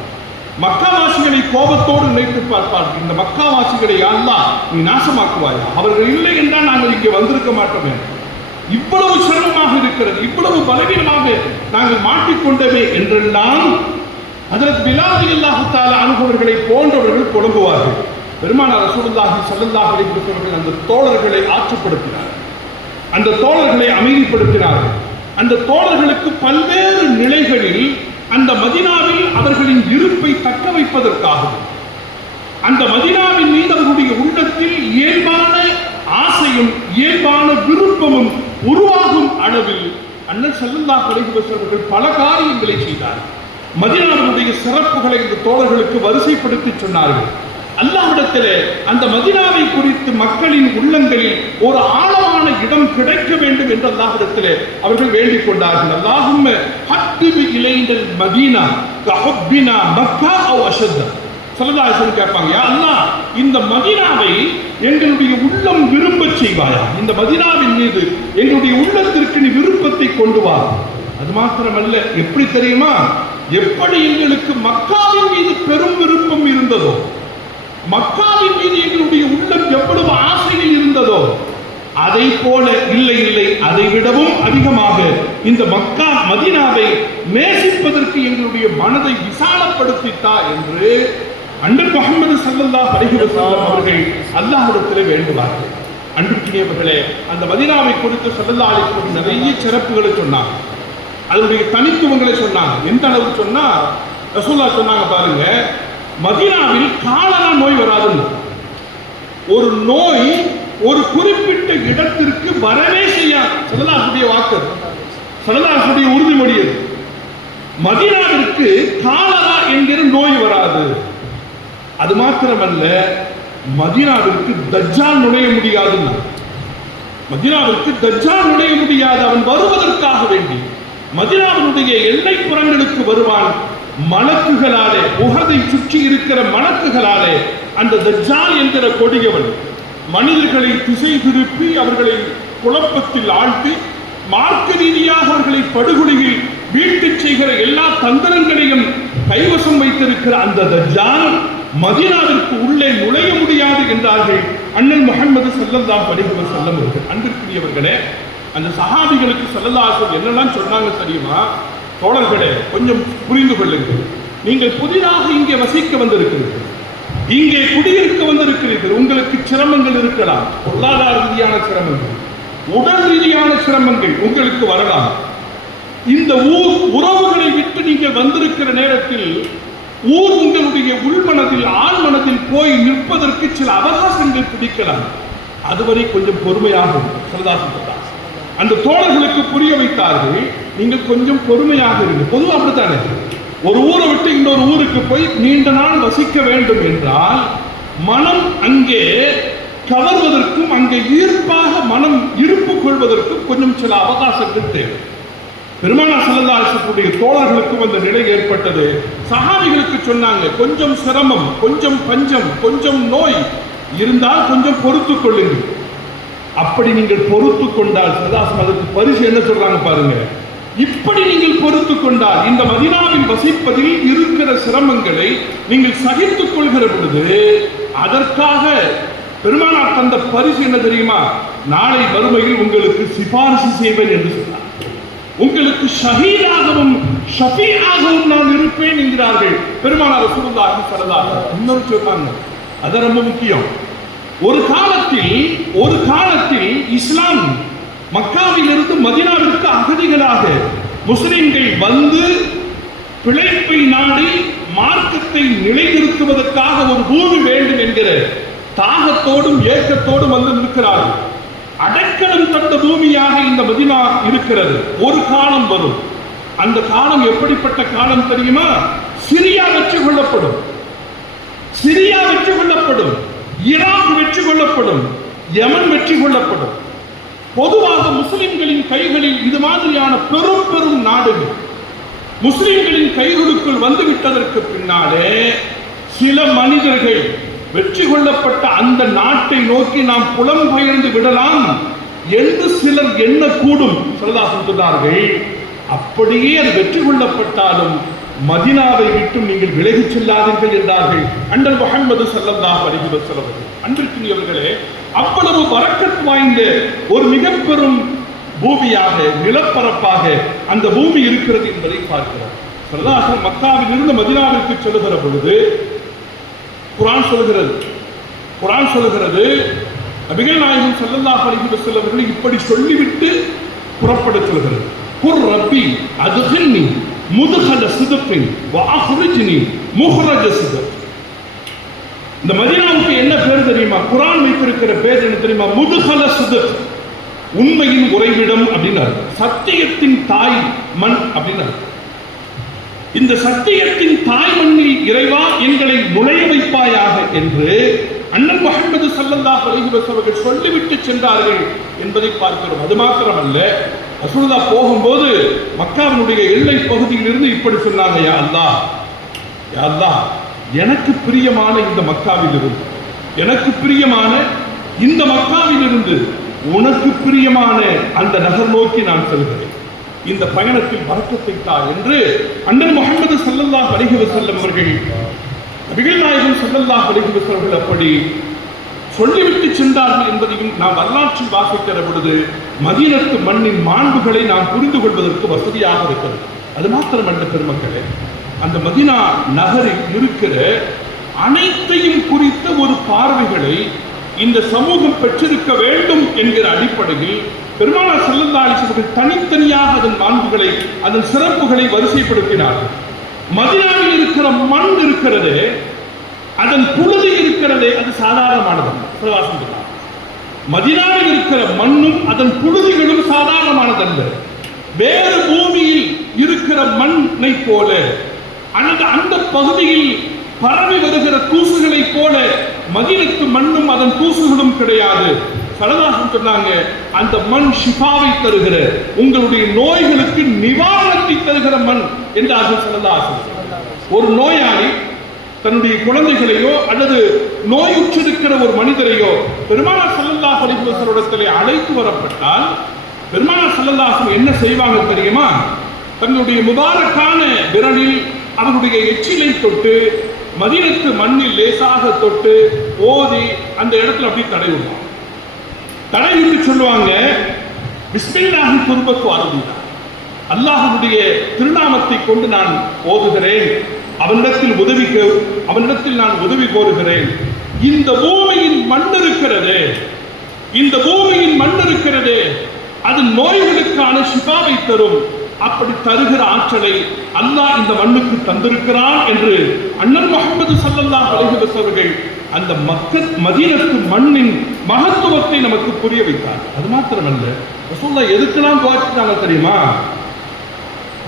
மக்காவாசிகளை கோபத்தோடு நினைத்து பார்ப்பார்கள். இந்த மக்காவாசிகளை அல்லாஹ் நீ நாசமாக்குவாயா? அவர்கள் இல்லை என்றால் நாங்கள் இங்கே வந்திருக்க மாட்டோமே. இவ்வளவு சிரமமாக இருக்கிறது, இவ்வளவு பலவீனமாக நாங்கள் மாட்டிக்கொண்டவே என்றெல்லாம் ஹஜ்ரத் பிலால் ரலியல்லாஹு தஆலா அன்ஹு அவர்களை போன்றவர்கள் புலம்புவார்கள். பெருமானார் ரசூலுல்லாஹி ஸல்லல்லாஹு அலைஹி வஸல்லம் அந்த தோழர்களை ஆற்றுப்படுத்தினார். அந்த தோழர்களை அமைதிப்படுத்தினார்கள். அந்த தோழர்களுக்கு பல்வேறு நிலைகளில் அந்த மதீனாவில் அவர்களின் இருப்பை தக்க வைப்பதற்காக அந்த மதீனாவின் மீது அவர்களுடைய உள்ளத்தில் இயல்பான ஆசையும் இயல்பான விருப்பமும் உருவாகும் அளவில் அண்ணல் ஸல்லல்லாஹு அலைஹி வஸல்லம் பல காரியங்களை செய்தார்கள். மதீனாவுடைய சிறப்புகளை இந்த தோழர்களுக்கு வரிசைப்படுத்தி சொன்னார்கள். அல்லாஹ்விடத்திலே அந்த மதீனாவை குறித்து மக்களின் உள்ளங்களில் ஒரு ஆழமான இடம் கிடைக்க வேண்டும் என்று அல்லாஹ்விடத்திலே அவர்கள் வேண்டிக் கொண்டார்கள். அல்லாஹும்ம ஹப்பிபி இலைனல் மதீனா கஹப்பினா மக்கா அவ் அஷத்த. ஸல்லல்லாஹு அலைஹி வஸல்லம் கேட்பாங்க, யா அல்லாஹ் இந்த மதீனாவை எங்களுடைய உள்ளம் விரும்ப செய்வாயா? இந்த மதீனாவின் மீது எங்களுடைய உள்ளத்திற்கு நீ விருப்பத்தை கொண்டு வா. அது மாத்திரமல்ல, எப்படி தெரியுமா? எப்படி எங்களுக்கு மக்காவின் மீது பெரும் விருப்பம் இருந்ததோ, மக்காவின் மீது எங்களுடைய உள்ளம் எவ்வளவு ஆசையில் இருந்ததோ அதை போல இல்லை அதை விடவும் அதிகமாக இந்த மக்கா மதீனாவை நேசிப்பதற்கு எங்களுடைய மனதை விசாலப்படுத்தித்தா என்று அன்பின் முஹம்மது ஸல்லல்லாஹு அலைஹி வஸல்லம் அவர்கள் அல்லாஹ்விடத்திலே வேண்டுவார்கள். அன்பிற்கினியவர்களே, அந்த மதீனாவை குறித்து ஸல்லல்லாஹு அலைஹி வஸல்லம் நிறைய சிறப்புகளை சொன்னாங்க. அதனுடைய தனித்துவங்களை சொன்னாங்க. எந்த அளவுக்கு சொன்னா, ரசூலுல்லாஹ் சொன்னாங்க பாருங்க, மதீனாவில் காலரா நோய் வராதுன்னு. ஒரு நோய் ஒரு குறிப்பிட்ட இடத்திற்கு வரவே செய்யாது. ஸல்லல்லாஹுடைய வாக்கு, ஸல்லல்லாஹுடைய உறுதிமொழி. மதீனாவிற்கு காலரா என்கிற நோய் வராது. அது மாத்திரமல்ல, மதீனாவிற்கு தஜ்ஜால் நுழைய முடியாதுன்னா. மதீனாவிற்கு தஜ்ஜால் நுழைய முடியாது. அவன் வருவதற்காக வேண்டி மதீனாவினுடைய எல்லைப்புறங்களுக்கு வருவான். மலக்குகளாலே, உஹதை சுற்றி இருக்கிற மலக்குகளாலே அந்த தஜ்ஜால் என்கிற கொடியவன் மனிதர்களை திசை திருப்பி அவர்களை குழப்பத்தில் ஆழ்த்தி மார்க்க ரீதியாக அவர்களை படுகொலையில் வீட்டு செய்கிற எல்லா தந்திரங்களையும் கைவசம் வைத்திருக்கிற அந்த தஜ்ஜால் மதீனாவிற்கு உள்ளே நுழைய முடியாது என்றார்கள் அண்ணல் முஹம்மது ஸல்லல்லாஹு அலைஹி வஸல்லம் அவர்கள். அன்பிற்குரியவர்களே, அந்த சஹாபிகளுக்கு ஸல்லல்லாஹு அலைஹி வஸல்லம் என்னெல்லாம் சொன்னாங்க தெரியுமா? தோழர்களே, கொஞ்சம் புரிந்து கொள்ளுங்கள். நீங்கள் புதிதாக இங்கே வசிக்க வந்திருக்கிறீர்கள், இங்கே குடியிருக்க வந்திருக்கிறீர்கள். உங்களுக்கு சிரமங்கள் இருக்கலாம், பொருளாதார ரீதியான சிரமங்கள், உடல் ரீதியான சிரமங்கள் உங்களுக்கு வரலாம். இந்த ஊர் உறவுகளை விட்டு நீங்கள் வந்திருக்கிற நேரத்தில் ஊர் உங்களுடைய உள்மனதில் ஆழ்மனதில் போய் நிற்பதற்கு சில அவகாசங்கள் பிடிக்கலாம். அதுவரை கொஞ்சம் பொறுமையாக அந்த தோழர்களுக்கு புரிய வைத்தார்கள். நீங்கள் கொஞ்சம் பொறுமையாக இருங்க. பொதுவாக அப்படித்தானே, ஒரு ஊரை விட்டு இன்னொரு ஊருக்கு போய் நீண்ட நாள் வசிக்க வேண்டும் என்றால் மனம் அங்கே கவர்வதற்கும் அங்கே ஈர்ப்பாக மனம் இருப்பு கொள்வதற்கும் கொஞ்சம் சில அவகாசங்கள் தேவை. பெருமானார் ஸல்லல்லாஹு அலைஹி வஸல்லம் தோழர்களுக்கும் அந்த நிலை ஏற்பட்டது. சஹாபிகளுக்கு சொன்னாங்க, கொஞ்சம் சிரமம், கொஞ்சம் பஞ்சம், கொஞ்சம் நோய் இருந்தால் கொஞ்சம் பொறுத்து கொள்ளுங்கள். அப்படி நீங்கள் பொறுத்து கொண்டால் சதாசம் அதற்கு பரிசு என்ன சொல்றாங்க பாருங்க. இப்படி நீங்கள் பொறுத்து கொண்டால் இந்த மதீனாவில் வசிப்பதில் இருக்கிற சிரமங்களை நீங்கள் சகித்துக் கொள்கிற பொழுது அதற்காக பெருமானார் தந்த பரிசு என்ன தெரியுமா? நாளை வறுமையில் உங்களுக்கு சிபாரிசு செய்வேன் என்று சொன்னார். உங்களுக்கு ஷஹீதாகவும் ஷஃபீஆகவும் நான் இருப்பேன் என்கிறார்கள் பெருமானார் ரசூலுல்லாஹி ஸல்லல்லாஹு அலைஹி வஸல்லம். இன்னொரு சொன்னாங்க, அது ரொம்ப முக்கியம். ஒரு காலத்தில் இஸ்லாம் மக்காவிலிருந்து மதீனாவிற்கு அகதிகளாக முஸ்லிம்கள் வந்து பிழைப்பை நாடி மார்க்கத்தை நிலைநிறுத்துவதற்காக ஒரு பூமி வேண்டும் என்கிற தாகத்தோடும் ஏக்கத்தோடும் வந்து நிற்கிறார்கள். அடைக்கலம் தந்த பூமியாக இந்த மதீனா இருக்கிறது. ஒரு காலம் வரும், அந்த காலம் எப்படிப்பட்ட காலம் தெரியுமா? சிரியா வெற்றி கொள்ளப்படும், ஈராக் வெற்றி கொள்ளப்படும், யமன் வெற்றி கொள்ளப்படும். பொதுவாக முஸ்லிம்களின் கைகளில் இது மாதிரியான பெரும் பெரும் நாடுகள் முஸ்லிம்களின் கைகளுக்குள் வந்து விட்டதற்கு பின்னாலே சில மனிதர்கள் வெற்றி கொள்ளப்பட்ட அந்த நாட்டை நோக்கி நாம் புலம்பெயர்ந்து விடலாம் என்று சிலர் எண்ணக்கூடும். சொன்னார்கள், அப்படியே அது வெற்றி கொள்ளப்பட்டாலும் மதீனாவை விட்டு நீங்கள் விலகிச் செல்லாதீர்கள் என்றார்கள் அண்ணல் முஹம்மது ஸல்லல்லாஹு அலைஹி வஸல்லம். அன்பிற்குரியவர்களே, அவ்வளவு பரக்கத் வாய்ந்த ஒரு மிக பெரும் பூமியாக, நிலப்பரப்பாக அந்த பூமி இருக்கிறது என்பதை பார்க்கிறோம். ஸல்லல்லாஹு மக்காவில் இருந்து மதீனாவிற்கு செல்லுகிற பொழுது குர்ஆன் சொல்லுகிறது, நபிகள் நாயகம் ஸல்லல்லாஹு அலைஹி வஸல்லம் அவர்கள் இப்படி சொல்லிவிட்டு புறப்பட சொல்கிறது. குர் ரப்பி அத்கில்னி முத்கல சித்கின் வ அக்ரிஜ்னி முக்ரஜ சித்க். இந்த மதீனாவுக்கு என்ன பேர் தெரியுமா? குர்ஆன் வைத்திருக்கிற பேர் என்ன தெரியுமா? முத்கல சித்க், உண்மையின் உறைவிடம் அப்படின்னாரு. சத்தியத்தின் தாய் மண் அப்படின்னாரு. இந்த சத்தியத்தின் தாய் மண்ணில் இறைவா எங்களை நுழைய வைப்பாயாக என்று அண்ணல் முஹம்மது ஸல்லல்லாஹு அலைஹி வஸல்லம் சொல்லிவிட்டு சென்றார்கள் என்பதை பார்க்கிறோம். அது மாத்திரமல்ல, ரசூலுல்லாஹ் போகும்போது மக்காவினுடைய எல்லை பகுதியில் இருந்து இப்படி சொன்னாங்க, யா அல்லாஹ், எனக்கு பிரியமான இந்த மக்காவில் இருந்து, எனக்கு பிரியமான இந்த மக்காவில் இருந்து உனக்கு பிரியமான அந்த நகர் நோக்கி நான் செல்கிறேன், இந்த பயணத்தில் பரக்கத்தை தா என்று அண்ணல் முஹம்மது ஸல்லல்லாஹு அலைஹி வஸல்லம் அவர்கள், நபிகள் நாயகம் ஸல்லல்லாஹு அலைஹி வஸல்லம் அவர்கள் அப்படி சொல்லிவிட்டு சென்றார்கள் என்பதையும் நாம் வரலாற்றில் வாசிக்கிற பொழுது மதீனத்து மண்ணின் மாண்புகளை நாம் புரிந்து கொள்வதற்கு வசதியாக இருக்கிறது. அது மாத்திரமல்ல பெருமக்களே, அந்த மதீனா நகரில் இருக்கிற அனைத்தையும் குறித்த ஒரு பார்வைகளை இந்த சமூகம் பெற்றிருக்க வேண்டும் என்கிற அடிப்படையில் பெருமானார் ஸல்லல்லாஹு அலைஹி வஸல்லம் தனித்தனியாக அதன் மாண்புகளை, அதன் சிறப்புகளை வரிசைப்படுத்தினார்கள். மதீனாவில் இருக்கிற மண் இருக்கிறது, அதன் புழுதி இருக்கிறது, அது சாதாரணமானது. மதீனாவில் இருக்கிற மண்ணும் அதன் புழுதிகளும் சாதாரணமானதல்ல. வேறு பூமியில் இருக்கிற மண்ணை போல அந்த பகுதியில் பரவி வருகிற தூசுகளை போல மதீனத்து மண்ணும் அதன் தூசுகளும் கிடையாது. ஸல்லல்லாஹு சொன்னாங்க, அந்த மண் ஷிஃபாவை தருகிற, உங்களுடைய நோய்களுக்கு நிவாரணத்தை தருகிற மண் என்றார்கள் ஸல்லல்லாஹு. ஒரு நோயாளி தன்னுடைய குழந்தைகளையோ அல்லது நோயுற்றிருக்கிற ஒரு மனிதரையோ பெருமானார் ஸல்லல்லாஹு அலைஹி வஸல்லம் அழைத்து வரப்பட்டால் பெருமானார் ஸல்லல்லாஹு அலைஹி வஸல்லம் என்ன செய்வாங்க தெரியுமா? தங்களுடைய முபாரக்கான விரலில் அவருடைய எச்சிலை தொட்டு மதீனத்து மண்ணில் லேசாக தொட்டு ஓதி அந்த இடத்துல அப்படி தடவிடுவாங்க. தடவிட்டு சொல்லுவாங்க, பிஸ்மில்லாஹி துர்பத்து அருதினா, அல்லாஹ்வுடைய திருநாமத்தை கொண்டு நான் ஓதுகிறேன், அவனிடத்தில் நான் உதவி கோருகிறேன். இந்த பூமியின் மண் இருக்கிறது, அது நோய்களுக்கான ஷிஃபாவை தரும். அப்படி தருகிற ஆற்றலை அல்லாஹ் இந்த மண்ணுக்கு தந்திருக்கிறான் என்று அண்ணல் முஹம்மது ஸல்லல்லாஹு அலைஹி வஸல்லம் அவர்கள் அந்த மதீனத்து மண்ணின் மகத்துவத்தை நமக்கு புரிய வைத்தார். அது மாத்திரமல்ல, ரசூலுல்லாஹ் எதுக்கெல்லாம் துஆ செஞ்சாங்க தெரியுமா?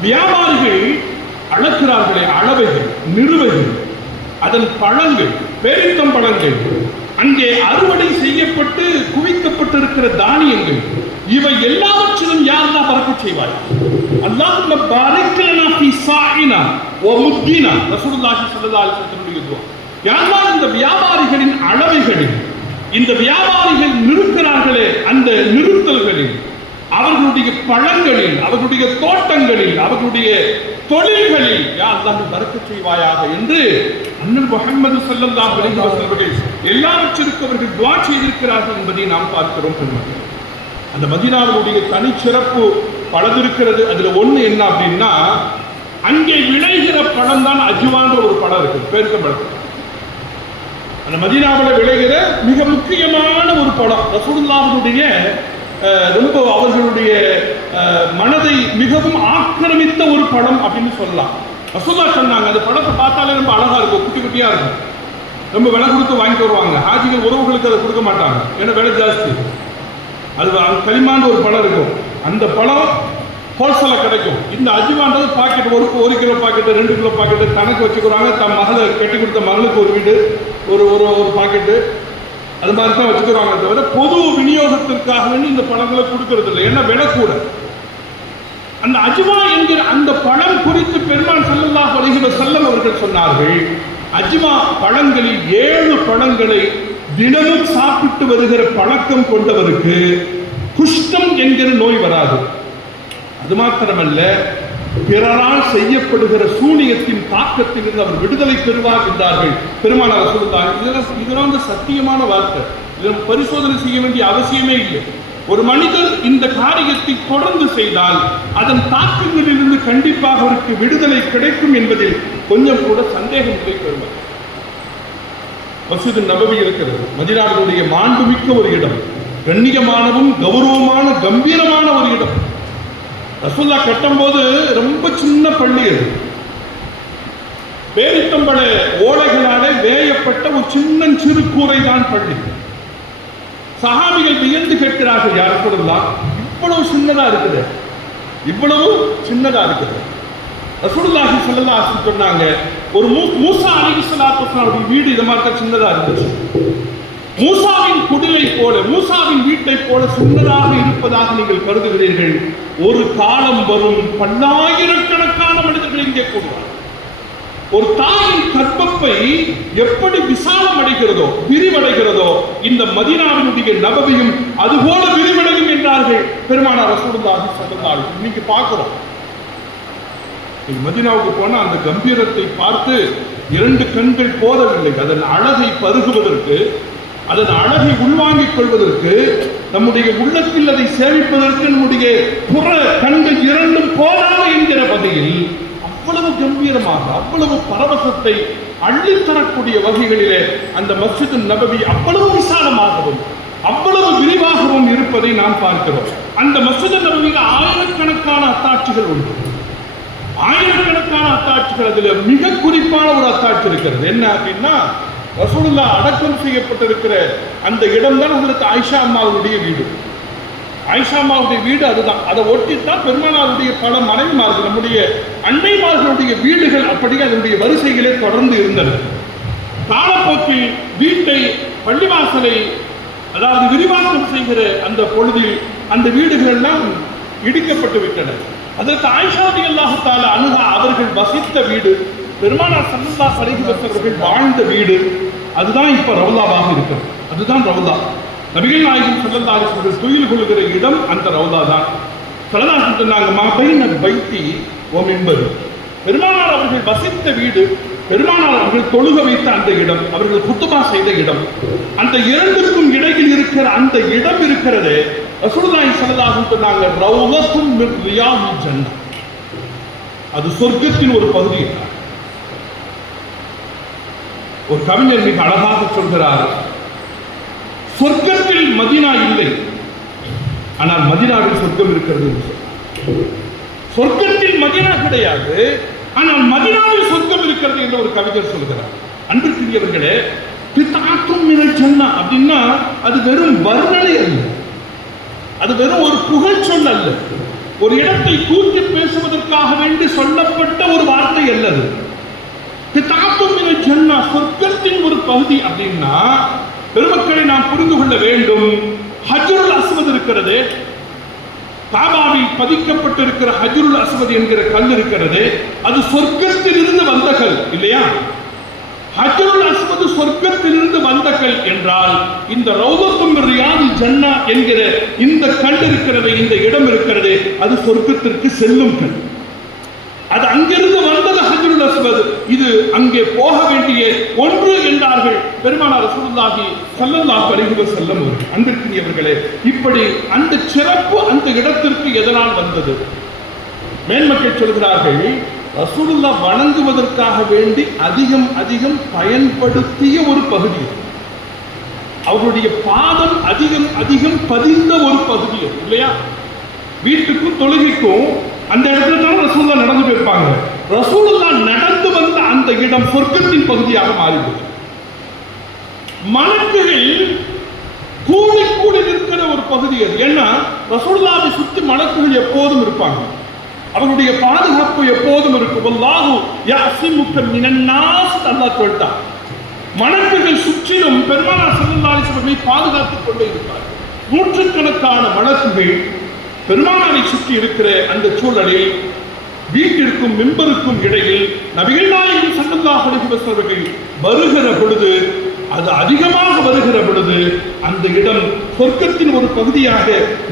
வியாபாரிகள் அளக்கிறார்களே, அளவைகள், நிறுவைகள், அதன் பழங்கள், பேரித்தம் பழங்கள், அங்கே அறுவடை செய்யப்பட்டு குவிக்கப்பட்டிருக்கிற தானியங்கள், இவை எல்லாவற்றிலும் யாரெல்லாம் பறக்கச் செய்வார்? அல்லாஹும்ம பாரிக் லனா ஃபீ ஸாஇனா வ முத்தினா, ரசூலுல்லாஹி ஸல்லல்லாஹு அலைஹி வஸல்லம் துஆ. யாரெல்லாம் இந்த வியாபாரிகளின் அளவைகளில், இந்த வியாபாரிகள் நிறுக்கிறார்களே அந்த நிறுத்தல்களில், அவர்களுடைய பழங்களில், அவர்களுடைய தோட்டங்களில், அவர்களுடைய தொழில்களில் யா அல்லாஹ் பரக்கத் செய்வாயாக என்று அண்ணல் முஹம்மது ஸல்லல்லாஹு அலைஹி வஸல்லம் அவர்கள் எல்லாவற்றிற்கும் அவர்கள் துஆ செய்திருக்கிறார்கள் என்பதை நாம் பார்க்கிறோம். அந்த மதீனாவுடைய தனிச்சிறப்பு பழம் இருக்கிறது. அதுல ஒண்ணு என்ன அப்படின்னா, அங்கே விளைகிற பழம் தான் அஜ்வான்ற ஒரு பழம் இருக்கு, பேரித்தம்பழம். அந்த மதீனாவில் விளைகிற மிக முக்கியமான ஒரு பழம், ரசூலுல்லாஹ்வுடைய ரொம்ப அவர்களுடைய மனதை மிகவும் ஆக்கிரமித்த ஒரு படம் அப்படின்னு சொல்லலாம். ரசூலுல்லாஹ் சொன்னாங்க, அந்த படத்தை பார்த்தாலே ரொம்ப அழகா இருக்கும், குட்டி குட்டியா இருக்கும், ரொம்ப விலை கொடுத்து வாங்கிட்டு வருவாங்க. ஹாஜிகள் உறவுகளுக்கு அதை கொடுக்க மாட்டாங்க, ஏன்னா விலை ஜாஸ்தி. அது களிமான்னு ஒரு பழம் இருக்கும், அந்த பழம் ஹோல்சேல கிடைக்கும். இந்த அஜ்வான்றது பாக்கெட், ஒரு கிலோ பாக்கெட்டு, 2 கிலோ பாக்கெட்டு கணக்கு வச்சுக்கிறாங்க. தன் மகளை கட்டி கொடுத்த மகளுக்கு ஒரு வீடு, ஒரு பாக்கெட்டு, அது மாதிரி தான் வச்சுக்கிறாங்க. தவிர பொது விநியோகத்திற்காக வேண்டி இந்த பழங்களை கொடுக்கறது இல்லை, ஏன்னா விலை கூட. அந்த அஜ்வா என்கிற அந்த பழம் குறித்து பெருமான் ஸல்லல்லாஹு அலைஹி வஸல்லம் அவர்கள் சொன்னார்கள், அஜ்வா பழங்களில் 7 பழங்களை தினமும் சாப்பிட்டு வருகிற பழக்கம் கொண்டவருக்கு குஷ்டம் என்கிற நோய் வராது. அது மாத்திரமல்ல, பிறரால் செய்யப்படுகிற சூனியத்தின் தாக்கத்திலிருந்து அவர் விடுதலை பெறுவார் என்றார்கள் பெருமானார் ரசூலுல்லாஹி. இதெல்லாம் சத்தியமான வார்த்தை, இதை பரிசோதனை செய்ய வேண்டிய அவசியமே இல்லை. ஒரு மனிதர் இந்த காரியத்தை தொடர்ந்து செய்தால் அதன் தாக்கங்களிலிருந்து கண்டிப்பாக அவருக்கு விடுதலை கிடைக்கும் என்பதில் கொஞ்சம் கூட சந்தேகம் இல்லை. பெருமாள் மஸ்ஜித் நபவி இருக்கிறது, மதீனாவுடைய மாண்புமிக்க ஒரு இடம், கண்ணியமானவும் கௌரவமான கம்பீரமான ஒரு இடம். ரசூலுல்லாஹ் கட்டும் போது ரொம்ப சின்ன பள்ளி, அது பேரித்தம்பழ ஓலைகளாலே வேயப்பட்ட ஒரு சிறு கூரை தான் பள்ளி. சஹாபிகள் வியந்து கேட்கிறார்கள், யார் ரசூலுல்லாஹ் இவ்வளவு சின்னதா இருக்குது, இவ்வளவு சின்னதா இருக்குது. ரசூலுல்லாஹி ஸல்லல்லாஹு அலைஹி வஸல்லம் சொன்னாங்க, ஒரு மூசா அலைஹிஸ்ஸலாத்து வஸலாம் வீடு இது மாதிரி தான் சின்னதா இருந்துச்சு. மூசாவின் குடிலை போல, மூசாவின் வீட்டை போல சின்னதாக இருப்பதாக நீங்கள் கருதுகிறீர்கள். ஒரு காலம் வரும், பல்லாயிரக்கணக்கான மனிதர்கள் இங்கே கூடுவார். ஒரு தாயின் கர்ப்பப்பை எப்படி விசாலம் அடைகிறதோ, விரிவடைகிறதோ, இந்த மதீனாவினுடைய நபவியும் அதுபோல விரிவடையும் என்றார்கள் பெருமானார் ரசூலுல்லாஹி ஸல்லல்லாஹு அலைஹி வஸல்லம். இன்னைக்கு பார்க்கிறோம், மதீனாவுக்கு போன அந்த கம்பீரத்தை பார்த்து 2 கண்கள் போதவில்லை. அதன் அழகை பருகுவதற்கு, அதன் அழகை உள்வாங்கிக் கொள்வதற்கு, நம்முடைய உள்ளத்தில் அதை சேமிப்பதற்கு நம்முடைய புற கண்கள் 2 போதாது என்கிற வகையில் அவ்வளவு கம்பீரமாக, அவ்வளவு பரவசத்தை அள்ளித்தரக்கூடிய வகைகளிலே அந்த மஸ்ஜித் நபவி அவ்வளவு விசாலமாகவும் அவ்வளவு விரிவாகவும் இருப்பதை நாம் பார்க்கிறோம். அந்த மஸ்ஜித் நபவியில் ஆயிரக்கணக்கான அத்தாட்சிகள் உண்டு, ஆயிரக்கணக்கான அத்தாட்சிகள். அதுல மிக குறிப்பான ஒரு அத்தாட்சி இருக்கிறது. என்ன அப்படின்னா, ரசூலுல்லாஹ் அடக்கம் செய்யப்பட்டிருக்கிற அந்த இடம் தான் ஹஜ்ரத் ஆயிஷா அம்மாவுடைய வீடு. ஆயிஷா அம்மாவுடைய வீடு அதுதான். அதை ஒட்டித்தான் பெருமானாருடைய பல மனைவிமார்கள், நம்முடைய அன்னைமார்களுடைய வீடுகள் அப்படி அதனுடைய வரிசைகளே தொடர்ந்து இருந்தன. காலப்போக்கில் வீட்டை, பள்ளிவாசலை அதாவது விரிவாக்கம் செய்கிற அந்த பொழுதில் அந்த வீடுகள் எல்லாம் இடிக்கப்பட்டு விட்டன. அதற்கு ஆயிஷா ரலியல்லாஹு தஆலா அன்ஹா அவர்கள் வசித்த வீடு, பெருமானார் ஸல்லல்லாஹு அலைஹி வஸல்லம் அவர்கள் வாழ்ந்த வீடு, அதுதான் இப்ப ரவுலாவாக இருக்கிறது. அதுதான் ரவுலா. நபிகள் நாயகம் ஸல்லல்லாஹு அலைஹி வஸல்லம் துயில் கொள்கிற இடம் அந்த ரவுதா தான். ஸல்லல்லாஹு சொன்னாங்க, மாபைன பைத்தி வ மிம்பர். பெருமானார் அவர்கள் வசித்த வீடு, பெருமானார் அவர்கள் தொழுக வைத்த அந்த இடம், அவர்கள் குத்துபா செய்த இடம், அந்த இரண்டுக்கும் இடையில் இருக்கிற அந்த இடம் இருக்கிறது. ரசூலுல்லாஹி ஸல்லல்லாஹு அலைஹி வஸல்லம் சொன்னாங்க, ரௌலத்தும் மின் ரியாதில் ஜன்னah, அது சொர்க்கத்தின் ஒரு பகுதி. ஒரு கவிஞர் மிக அழகாக சொல்கிறார், சொர்க்கத்தில் மதீனா இல்லை, ஆனால் மதீனாவில் சொர்க்கம் இருக்கிறது. சொர்க்கத்தில் மதீனா கிடையாது, ஆனால் மதீனாவில் சொர்க்கம் இருக்கிறது என்று ஒரு கவிஞர் சொல்கிறார். அன்பிற்குரியவர்களே, பிதாத்தும் மினல் ஜன்னah அப்படின்னா அது வெறும் வர்ணனை அல்ல, அது வெறும் ஒரு புகழ் சொல் அல்ல, ஒரு இடத்தை தூக்கி பேசுவதற்காக வேண்டி சொல்லப்பட்ட ஒரு வார்த்தை அல்லது. பிதாத்தும் மினல் ஜன்னah, சொர்க்கத்தின் ஒரு பகுதி அப்படின்னா பெருமக்களை நாம் புரிந்து கொள்ள வேண்டும். ஹஜ்ருல் அஸ்வத் இருக்கிறது, காபாவில் பதிக்கப்பட்டிருக்கிற ஹஜ்ருல் அஸ்வத் என்கிற கல் இருக்கிறது, அது சொர்க்கத்தில் இருந்து வந்த கல் இல்லையா? ஹஜ்ருல் அஸ்வத் சொர்க்கத்தில் இருந்து வந்த கல் என்றால் இந்த ரௌதத்தும் மின் ரியாதில் ஜன்னah என்கிற இந்த கல் இருக்கிறது, இந்த இடம் இருக்கிறது, அது சொர்க்கத்திற்கு செல்லும் கல். அது அங்கிருந்து வந்தது ஹஜ்ருல் அஸ்வத், இது அங்கே போக வேண்டிய ஒன்று என்றார்கள் பெருமானார் ரசூலுல்லாஹி ஸல்லல்லாஹு அலைஹி வஸல்லம் அவர்கள். அன்பிற்குரியவர்களே, இப்படி அந்த சிறப்பு அந்த இடத்திற்கு எதனால் வந்தது? மேன்மக்கள் சொல்கிறார்கள், ரசூலுல்லாஹ் வணங்குவதற்காக வேண்டி அதிகம் அதிகம் பயன்படுத்திய ஒரு பகுதி, அவருடைய பாதம் அதிகம் அதிகம் பதிந்த ஒரு பகுதி இல்லையா? வீட்டுக்கும் தொழுகைக்கும் அந்த இடத்துல தான் ரசூலுல்லாஹ் நடந்து போயிருப்பாங்க. ரசூலுல்லாஹ் நடந்து வந்த அந்த இடம் சொர்க்கத்தின் பகுதியாக மாறிவிட்டது. மலக்குகள் கூடி கூடி நிற்கிற ஒரு பகுதி அது. ஏன்னா ரசூலுல்லாஹை சுற்றி மலக்குகள் எப்போதும் இருப்பாங்க, அவருடைய பாதுகாப்பு எப்போதும் இருக்கும். வல்லாஹு யஅஸிமுக மினன் நாஸ், அல்லாஹ் சொல்லிட்டான். மலக்குகள் சுற்றிலும் பெருமானார் ஸல்லல்லாஹு அலைஹி வஸல்லம் பாதுகாத்துக் கொண்டே இருப்பார். நூற்றுக்கணக்கான மலக்குகள் பெருமானாரை சுற்றி இருக்கிற அந்த சூழலில் வீட்டிற்கும் மிம்பருக்கும் இடையில் நபிகள் நாயகம் ஸல்லல்லாஹு அலைஹி வஸல்லம் வருகிற பொழுது, அது அதிகமாக வருகிற பொழுது அந்த இடம் சொர்க்கத்தின் ஒரு பகுதியாக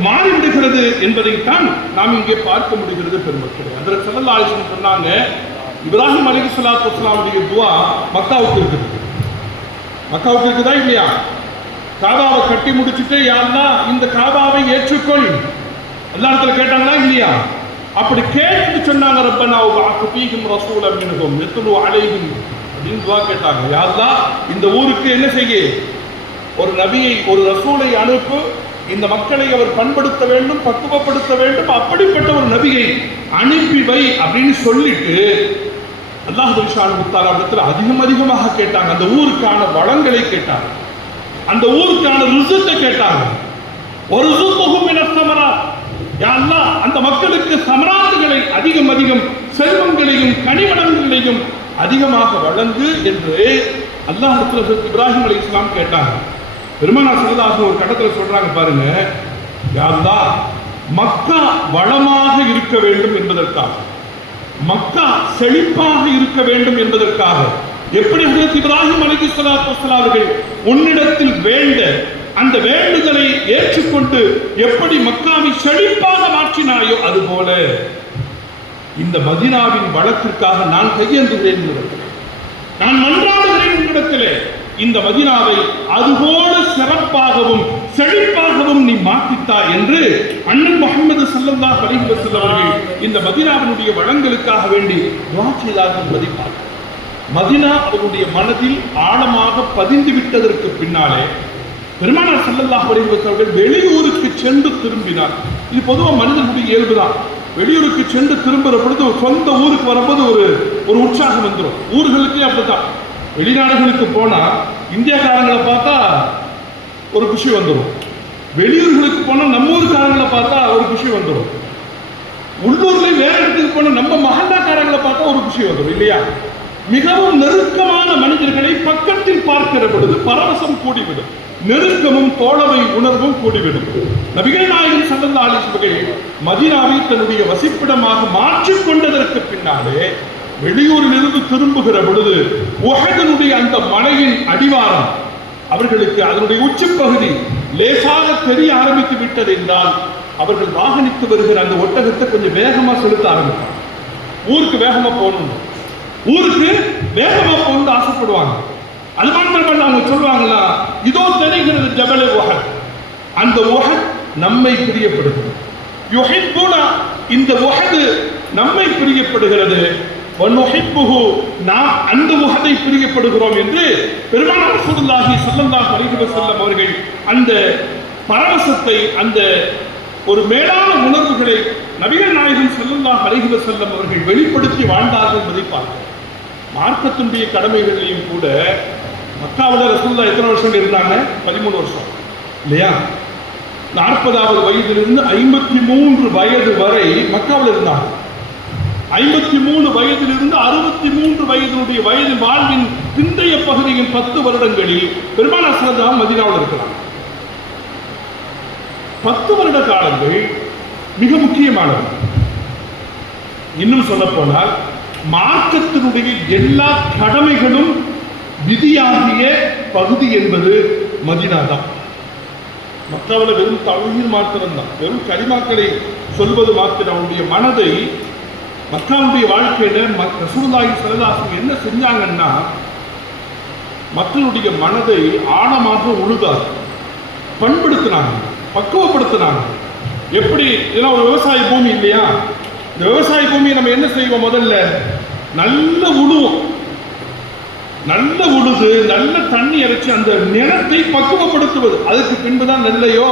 மாறிவிடுகிறது என்பதைத்தான் நாம் இங்கே பார்க்க முடிகிறது பெருமக்களே. ஹஜ்ரத் ஸல்லல்லாஹு அலைஹி வஸல்லம் சொன்னாங்க, இப்ராஹிம் அலைஹிஸ்ஸலாத்து வஸ்ஸலாமுடைய துஆ மக்காவுக்கு இருக்குது. மக்காவுக்கு இருக்குதா இல்லையா? காபாவை கட்டி முடிச்சுட்டு, யா அல்லாஹ் இந்த காபாவை ஏற்றுக்கொள், எல்லா இடத்துல கேட்டாங்களா இல்லையா? அப்படி கேட்டு சொன்னாங்க, ரப்பனா வபஅத் ஃபீஹிம் ரசூலன் மின்ஹும் யத்லு அலைஹிம் அப்படின்னு துஆ கேட்டாங்க. யா அல்லாஹ் இந்த ஊருக்கு என்ன செய்ய, ஒரு நபியை, ஒரு ரசூலை அனுப்பு, இந்த மக்களை அவர் பண்படுத்த வேண்டும், பக்குவப்படுத்த வேண்டும், அப்படிப்பட்ட ஒரு நபியை அனுப்பி வை அப்படின்னு சொல்லிட்டு அல்லாஹ் சுப்ஹானஹு வ தஆலா இடத்துல அதிகம் அதிகமாக கேட்டாங்க. அந்த ஊருக்கான வளங்களை கேட்டாங்க, அந்த ஊருக்கான ரிஸ்கை கேட்டாங்க. ஒரு ரிஸ்குஹும் மினஸ் ஸமராத், யா அல்லாஹ் அந்த மக்களுக்கு சமராத்துகளை அதிகம் அதிகம், செல்வங்களையும் கனிவளங்களையும் அதிகமாக வழங்கு என்று அல்லாஹ் இப்ராஹிம் அலைஹிஸ்ஸலாம் கேட்டாங்க. பெருமானார் ஸல்லல்லாஹு அலைஹி ஒரு கட்டத்தில் சொல்றாங்க பாருங்க, யா அல்லாஹ் மக்கா வளமாக இருக்க வேண்டும் என்பதற்காக, மக்கா செழிப்பாக இருக்க வேண்டும் என்பதற்காக, எப்படி ஹஜ்ரத் இப்ராஹிம் அலைஹிஸ்ஸலாத்து வஸ்ஸலாம் அவர்கள் உன்னிடத்தில் வேண்ட அந்த வேண்டுதலை ஏற்றுக்கொண்டு எப்படி மக்காவை செழிப்பாக மாற்றினாயோ அதுபோல இந்த மதீனாவின் வளத்திற்காக நான் கையேந்துகிறேன், நான் மன்றாடுகிறேன் உன்னிடத்திலே, இந்த மதீனாவை அதுபோல சிறப்பாகவும் செழிப்பாகவும் நீ மாற்றித்தா என்று அண்ணன் முஹம்மது ஸல்லல்லாஹு அலைஹி வஸல்லம் அவர்கள் இந்த மதீனாவினுடைய வளங்களுக்காக வேண்டி துஆ செய்தார்கள் என்பதை பார்க்கிறோம். மதீனா அவருடைய மனதில் ஆழமாக பதிந்து விட்டதற்கு பின்னாலே பெருமானார் ஸல்லல்லாஹு அலைஹி வஸல்லம் அவர்கள் வெளியூருக்கு சென்று திரும்பினார். இது பொதுவாக மனிதனுடைய இயல்புதான். வெளியூருக்கு சென்று திரும்புகிற பொழுது சொந்த ஊருக்கு வரும்போது ஒரு உற்சாகம் வந்துடும். ஊர்களுக்கே அப்படித்தான். வெளிநாடுகளுக்கு போனால் இந்தியாக்காரங்களை பார்த்தா ஒரு குஷி வந்துடும், வெளியூர்களுக்கு போனால் நம்ம ஊருக்காரங்களை பார்த்தா ஒரு குஷி வந்துடும், உள்ளூர்லேயே வேற இடத்துக்கு போனால் நம்ம மகண்டாக்காரங்களை பார்த்தா ஒரு குஷி வந்துடும் இல்லையா? மிகவும் நெருக்கமான மனிதர்களை பக்கத்தில் பார்க்கிற பொழுது பரவசம் கூடிவிடும், நெருக்கமும் தோழமை உணர்வும் கூடிவிடும். நபிகள் நாயகம் ஸல்லல்லாஹு அலைஹி வஸல்லம் மதீனாவை தன்னுடைய வசிப்பிடமாக மாற்றிக் கொண்டதற்கு பின்னாலே வெளியூரிலிருந்து திரும்புகிற பொழுது உஹதுனுடைய அந்த மலையின் அடிவாரம், அவர்களுக்கு அதனுடைய உச்சப்பகுதி லேசாக தெரிய ஆரம்பித்து விட்டது என்றால் அவர்கள் வாகனித்து வருகிற அந்த ஒட்டகத்தை கொஞ்சம் வேகமா செலுத்த ஆரம்பிப்பாங்க. ஊருக்கு வேகமா போகணும், ஊருக்கு வேகமா போகணும்னு ஆசைப்படுவாங்க. அது மாத்திரமல்ல, அவங்க சொல்லுவாங்களா, இதோ தெரிகிறது ஜபலே உஹத், அந்த உஹத் நம்மை பிரியப்படுகிறது. இந்த உஹது நம்மை பிரியப்படுகிறது, நாம் அந்த உஹதை பிரியப்படுகிறோம் என்று பெருமானார் ரசூலுல்லாஹி ஸல்லல்லாஹு அலைஹி வஸல்லம் அவர்கள் அந்த பரவசத்தை, அந்த ஒரு மேலான உணர்வுகளை நபிகள் நாயகம் ஸல்லல்லாஹு அலைஹி வஸல்லம் அவர்கள் வெளிப்படுத்தி வாழ்ந்தார்கள் என்பதை பார்க்கிறோம். மார்க்கத்தினுடைய கடமைகளையும் கூட மக்காவில் ரசூலுல்லாஹ் எத்தனை வருஷம் இருந்தாங்க? 13 வருஷம் இல்லையா? 40வது வயதிலிருந்து 53 வயது வரை மக்காவில் இருந்தாங்க. 53 வயதிலிருந்து 63 வயதினுடைய வாழ்வின் பிந்தைய பகுதியின் 10 வருடங்களில் பெருமானார் ஸல்லல்லாஹு மதீனாவில் இருக்கிறாங்க. 10 வருட காலங்கள் மிக முக்கியமானது. இன்னும் சொல்ல போனால் மார்க்கத்தினுடைய எல்லா கடமைகளும் விதியாகிய பகுதி என்பது மதீனா தான். மற்றவர்கள் வெறும் தௌஹீத் மாத்திரம்தான், வெறும் கலிமாக்களை சொல்வது மாத்திரம். அவருடைய மனதை மக்களுடைய வாழ்க்கையில ரசூலுல்லாஹி ஸல்லல்லாஹு அலைஹி வஸல்லம் என்ன செஞ்சாங்கன்னா, மக்களுடைய மனதை ஆழமாக உழுதார், பண்படுத்தினாங்க, பக்குவப்படுத்தினாங்க. எப்படி? இதெல்லாம் ஒரு விவசாய பூமி இல்லையா? இந்த விவசாய பூமியை நம்ம என்ன செய்வோம்? முதல்ல நல்ல உழுவோம், நல்ல உழுது நல்ல தண்ணி இறைச்சி அந்த நிலத்தை பக்குவப்படுத்துவது. அதுக்கு பின்புதான் நெல்லையோ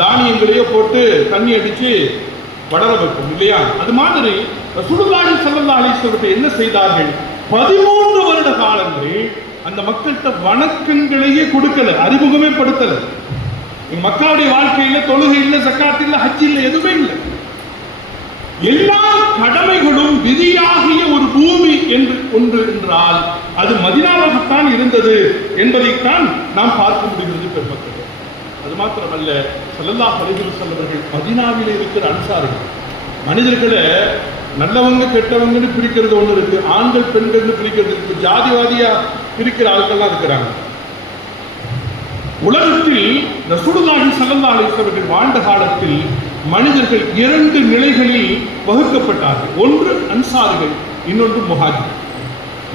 தானியங்களையோ போட்டு தண்ணி அடிச்சு வளர வைக்கும் இல்லையா? அது மாதிரி ரசூலுல்லாஹி ஸல்லல்லாஹு அலைஹி வஸல்லம் என்ன செய்தார்கள்? 13 வருட காலங்கள் அந்த மக்கள்கிட்ட வணக்கங்களையே கொடுக்கல, அறிமுகமே படுத்தல. மக்களுடைய வாழ்க்கையில தொழுகை இல்லை, ஜக்காத் இல்லை, ஹஜ் இல்லை, எதுவுமே இல்லை. எல்லா கடமைகளும் விதியாகிய ஒரு பூமி என்று ஒன்று என்றால் அது மதீனாவாகத்தான் இருந்தது என்பதைத்தான் நாம் பார்க்க முடிகிறது பெருமக்களே. அது மாத்திரமல்ல, ஸல்லல்லாஹு அலைஹி வஸல்லம் அவர்கள் மதீனாவில் இருக்கிற அன்சார்கள், மனிதர்களை நல்லவங்க கெட்டவங்கன்னு பிரிக்கிறது ஒன்று இருக்கு, ஆண்கள் பெண்கள் பிரிக்கிறது இருக்கு, ஜாதிவாதியா பிரிக்கிற ஆட்கள்லாம் இருக்கிறாங்க. உலகத்தில் ரசூலுல்லாஹி ஸல்லல்லாஹு அலைஹி வஸல்லம் அவர்கள் வாழ்ந்த காலத்தில் மனிதர்கள் 2 நிலைகளில் வகுக்கப்பட்டார்கள். ஒன்று அன்சார்கள், இன்னொன்று முஹாஜிர்.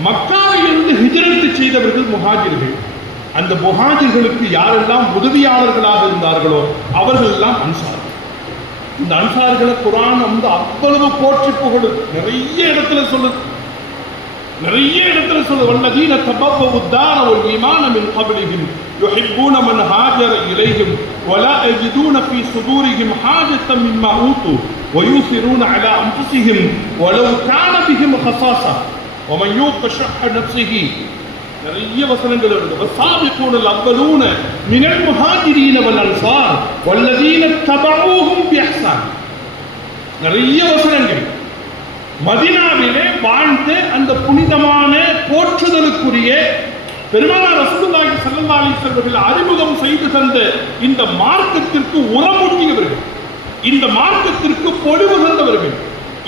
மக்காவிலிருந்து ஹிஜ்ரத் செய்தவர்கள் முஹாஜிர்கள். அந்த முஹாஜிர்களுக்கு யாரெல்லாம் உதவியாளர்களாக இருந்தார்களோ அவர்கள் எல்லாம் அன்சார்கள். இந்த அன்சார்களை குர்ஆன் அவ்வளவு போற்றி புகழு, நிறைய இடத்துல சொல்லுது. வல்லதீன தபவ்வஉ الدار والإيمان من قبلهم يحبون من هاجر إليهم ولا يجدون في صدورهم حاجة مما أوتوا ويؤثرون على أنفسهم ولو كان بهم خصاصة ومن يوق شح نفسه. நிறைய வசனங்கள் இருக்கு. والسابقون الأولون من المهاجرين والأنصار والذين اتبعوهم بإحسان. நிறைய வசனங்கள். மதீனாவிலே வாழ்ந்து அந்த புனிதமான போற்றுதலுக்குரிய பெருமானார் ரசூலுல்லாஹி ஸல்லல்லாஹு அலைஹி வஸல்லம் அறிமுகம் செய்து தந்த இந்த மார்க்கத்திற்கு உரமூட்டியவர்கள், இந்த மார்க்கத்திற்கு பொலிவு தந்தவர்கள்,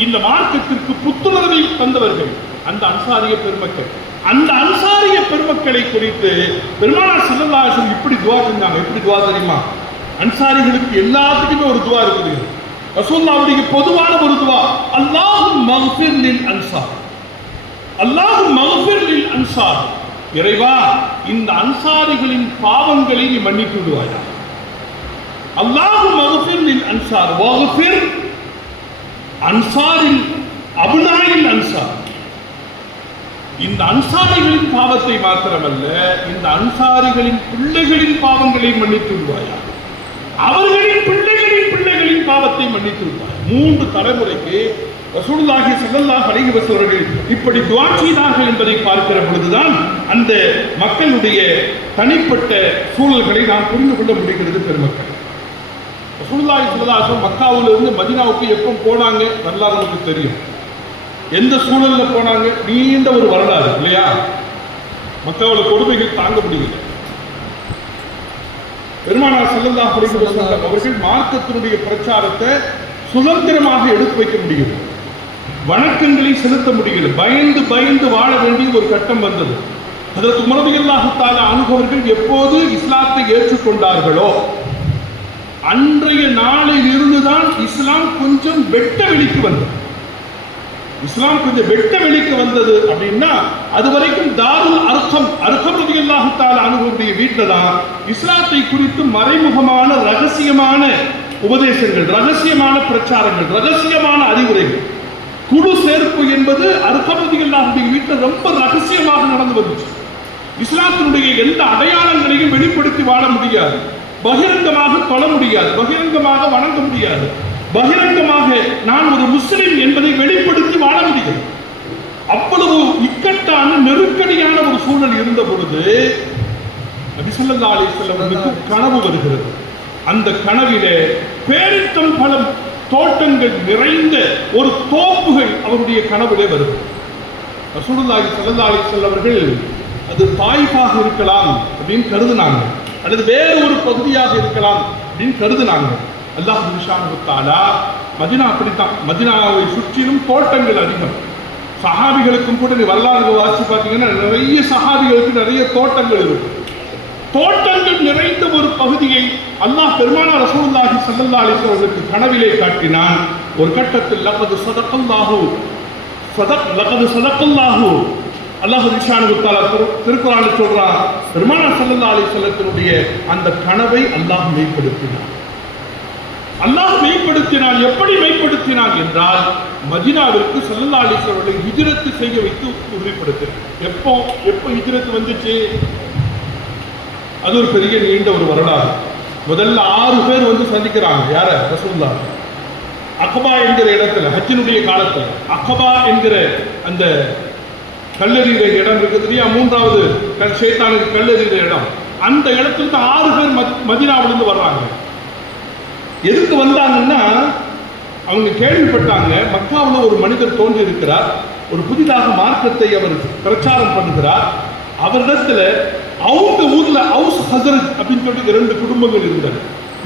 இந்த மார்க்கத்திற்கு புத்துணர்வை தந்தவர்கள் அந்த அன்சாரிய பெருமக்கள். அந்த அன்சாரிய பெருமக்களை குறித்து பெருமானார் ஸல்லல்லாஹு அலைஹி வஸல்லம் இப்படி துஆ செஞ்சாங்க. எப்படி துஆ தெரியுமா? அன்சாரிகளுக்கு எல்லாத்துக்குமே ஒரு துஆ இருக்குது. ரசூலுல்லாஹ்வுடைய பொதுவான ஒரு துஆ, அல்லாஹும்ம மக்ஃபிர் லில் அன்சார், அல்லாஹும்ம மக்ஃபிர் லில் அன்சார். இறைவா, இந்த அன்சாரிகளின் பாவங்களை நீ மன்னித்து விடுவாயா. அல்லாஹும்ம மக்ஃபிர் லில் அன்சார் வக்ஃபிர் அன்சாரில் அப்னாயில் அன்சார். இந்த அன்சாரிகளின் பாவத்தை மாத்திரமல்ல, இந்த அன்சாரிகளின் பிள்ளைகளின் பாவங்களை மன்னித்து விடுவாயா, அவர்களின் பிள்ளைகளின் பாவத்தை மன்னித்து விடுவார். 3 தலைமுறைக்கு ரசூலுல்லாஹி ஸல்லல்லாஹு அலைஹி வஸல்லம் இப்படி துஆ செய்தார்கள் என்பதை பார்க்கிற பொழுதுதான் அந்த மக்களுடைய தனிப்பட்ட சூழல்களை நாம் புரிந்து கொள்ள முடிகிறது பெருமக்கள். ரசூலுல்லாஹி ஸல்லல்லாஹு அலைஹி வஸல்லம் மக்காவிலிருந்து மதீனாவுக்கு எப்போ போனாங்க வரலாறு நமக்கு தெரியும். எந்த சூழல்ல போனாங்க, நீண்ட ஒரு வரலாறு இல்லையா? மக்காவோட கொடுமைகள் தாங்க முடியல. பெருமானார் ஸல்லல்லாஹு அலைஹி வஸல்லம் அவர்கள் மார்க்கத்தினுடைய பிரச்சாரத்தை சுதந்திரமாக எடுத்து வைக்க முடியும், வணக்கங்களை செலுத்த முடியல. பயந்து வாழ வேண்டிய ஒரு கட்டம் வந்தது. ஹஜ்ரத் உமர் ரலியல்லாஹு தஆலா அன்ஹு அவர்கள் எப்போது இஸ்லாத்தை ஏற்றுக்கொண்டார்களோ அன்றைய நாளில் இருந்துதான் இஸ்லாம் கொஞ்சம் வெட்ட வெளிக்கு வந்தது. இஸ்லாம் கொஞ்சம் வெட்ட வெளிக்கு வந்தது அப்படின்னா அதுவரைக்கும் தாருல் அர்கம் ரலியல்லாஹு தஆலா அன்ஹுவுடைய வீட்டில் தான் இஸ்லாத்தை குறித்து மறைமுகமான ரகசியமான உபதேசங்கள், ரகசியமான பிரச்சாரங்கள், ரகசியமான அறிவுரைகள், குழு சேர்ப்பு என்பது அர்கம் ரலியல்லாஹுடைய வீட்டில் ரொம்ப ரகசியமாக நடந்து வந்துச்சு. இஸ்லாத்தினுடைய எந்த அடையாளங்களையும் வெளிப்படுத்தி வாழ முடியாது, பகிரங்கமாக தொழ முடியாது, பகிரங்கமாக வணங்க முடியாது, பகிரங்கமாக நான் ஒரு முஸ்லிம் என்பதை வெளிப்படுத்தி வாழ முடியும். அவ்வளவு இக்கட்டான நெருக்கடியான ஒரு சூழல் இருந்த பொழுது நபி ஸல்லல்லாஹு அலைஹி வஸல்லம் கனவு வருகிறது. அந்த கனவிலே பேரித்தம் பழம் தோட்டங்கள் நிறைந்த ஒரு தோப்புகள் அவருடைய கனவிலே வருது. ரசூலுல்லாஹி ஸல்லல்லாஹு அலைஹி வஸல்லம் அவர்கள் அது தாயிஃபாக இருக்கலாம் அப்படின்னு கருதுனாங்க, அல்லது வேறு ஒரு பகுதியாக இருக்கலாம் அப்படின்னு கருதுனாங்க. அல்லாஹ் சுப்ஹானஹு வ தஆலா மதீனா அப்படித்தான், மதீனாவை சுற்றிலும் தோட்டங்கள் அதிகம். சஹாபிகளுக்கும் கூட வரலாறு வாசி பார்த்தீங்கன்னா நிறைய சஹாபிகளுக்கு நிறைய தோட்டங்கள் இருக்கு. தோட்டங்கள் நிறைந்த ஒரு பகுதியை அல்லாஹ் பெருமானார் ரசூலுல்லாஹி ஸல்லல்லாஹு அலைஹி வஸல்லம் அவர்களுக்கு கனவிலே காட்டினான். ஒரு கட்டத்தில் லகது ஸதகல்லாஹு அல்லாஹ் சுப்ஹானஹு வ தஆலா திருக்குர்ஆனில் சொல்றான், பெருமானார் ஸல்லல்லாஹு அலைஹி வஸல்லத்தினுடைய அந்த கனவை அல்லாஹ் மெய்ப்படுத்தினான். அல்லாஹ் மெய்ப்படுத்தினான். எப்படி மெய்ப்படுத்தினான் என்றால் மதீனாவிற்கு ஸல்லல்லாஹு அலைஹி வஸல்லம் அவர்களை ஹிஜ்ரத் செய்ய வைத்து உறுதிப்படுத்தினார். எப்போ ஹிஜ்ரத் வந்துச்சு? அது ஒரு பெரிய நீண்ட ஒரு வரலாறு. முதல்ல 6 பேர் வந்து சந்திக்கிறாங்க. யார? ரசூலுல்லாஹ். அகபா என்கிற இடத்துல, ஹஜ்ஜினுடைய காலத்துல அகபா என்கிற அந்த கல்லெறிகிற இடம் இருக்குது இல்லையா, 3வது ஷைத்தானுக்கு கல்லெறிகிற இடம். அந்த இடத்துல 6 பேர் மதீனாவிலிருந்து வர்றாங்க. எதுக்கு வந்தாங்கன்னா அவங்க கேள்விப்பட்டாங்க மக்காவில் ஒரு மனிதர் தோன்றி இருக்கிறார், ஒரு புதிதாக மார்க்கத்தை அவர் பிரச்சாரம் பண்ணுகிறார். அவரிடத்துல அவங்க ஊர்ல அவுஸ் ஹஸரஜ் அப்படின்னு சொல்லி 2 குடும்பங்கள் இருந்தன,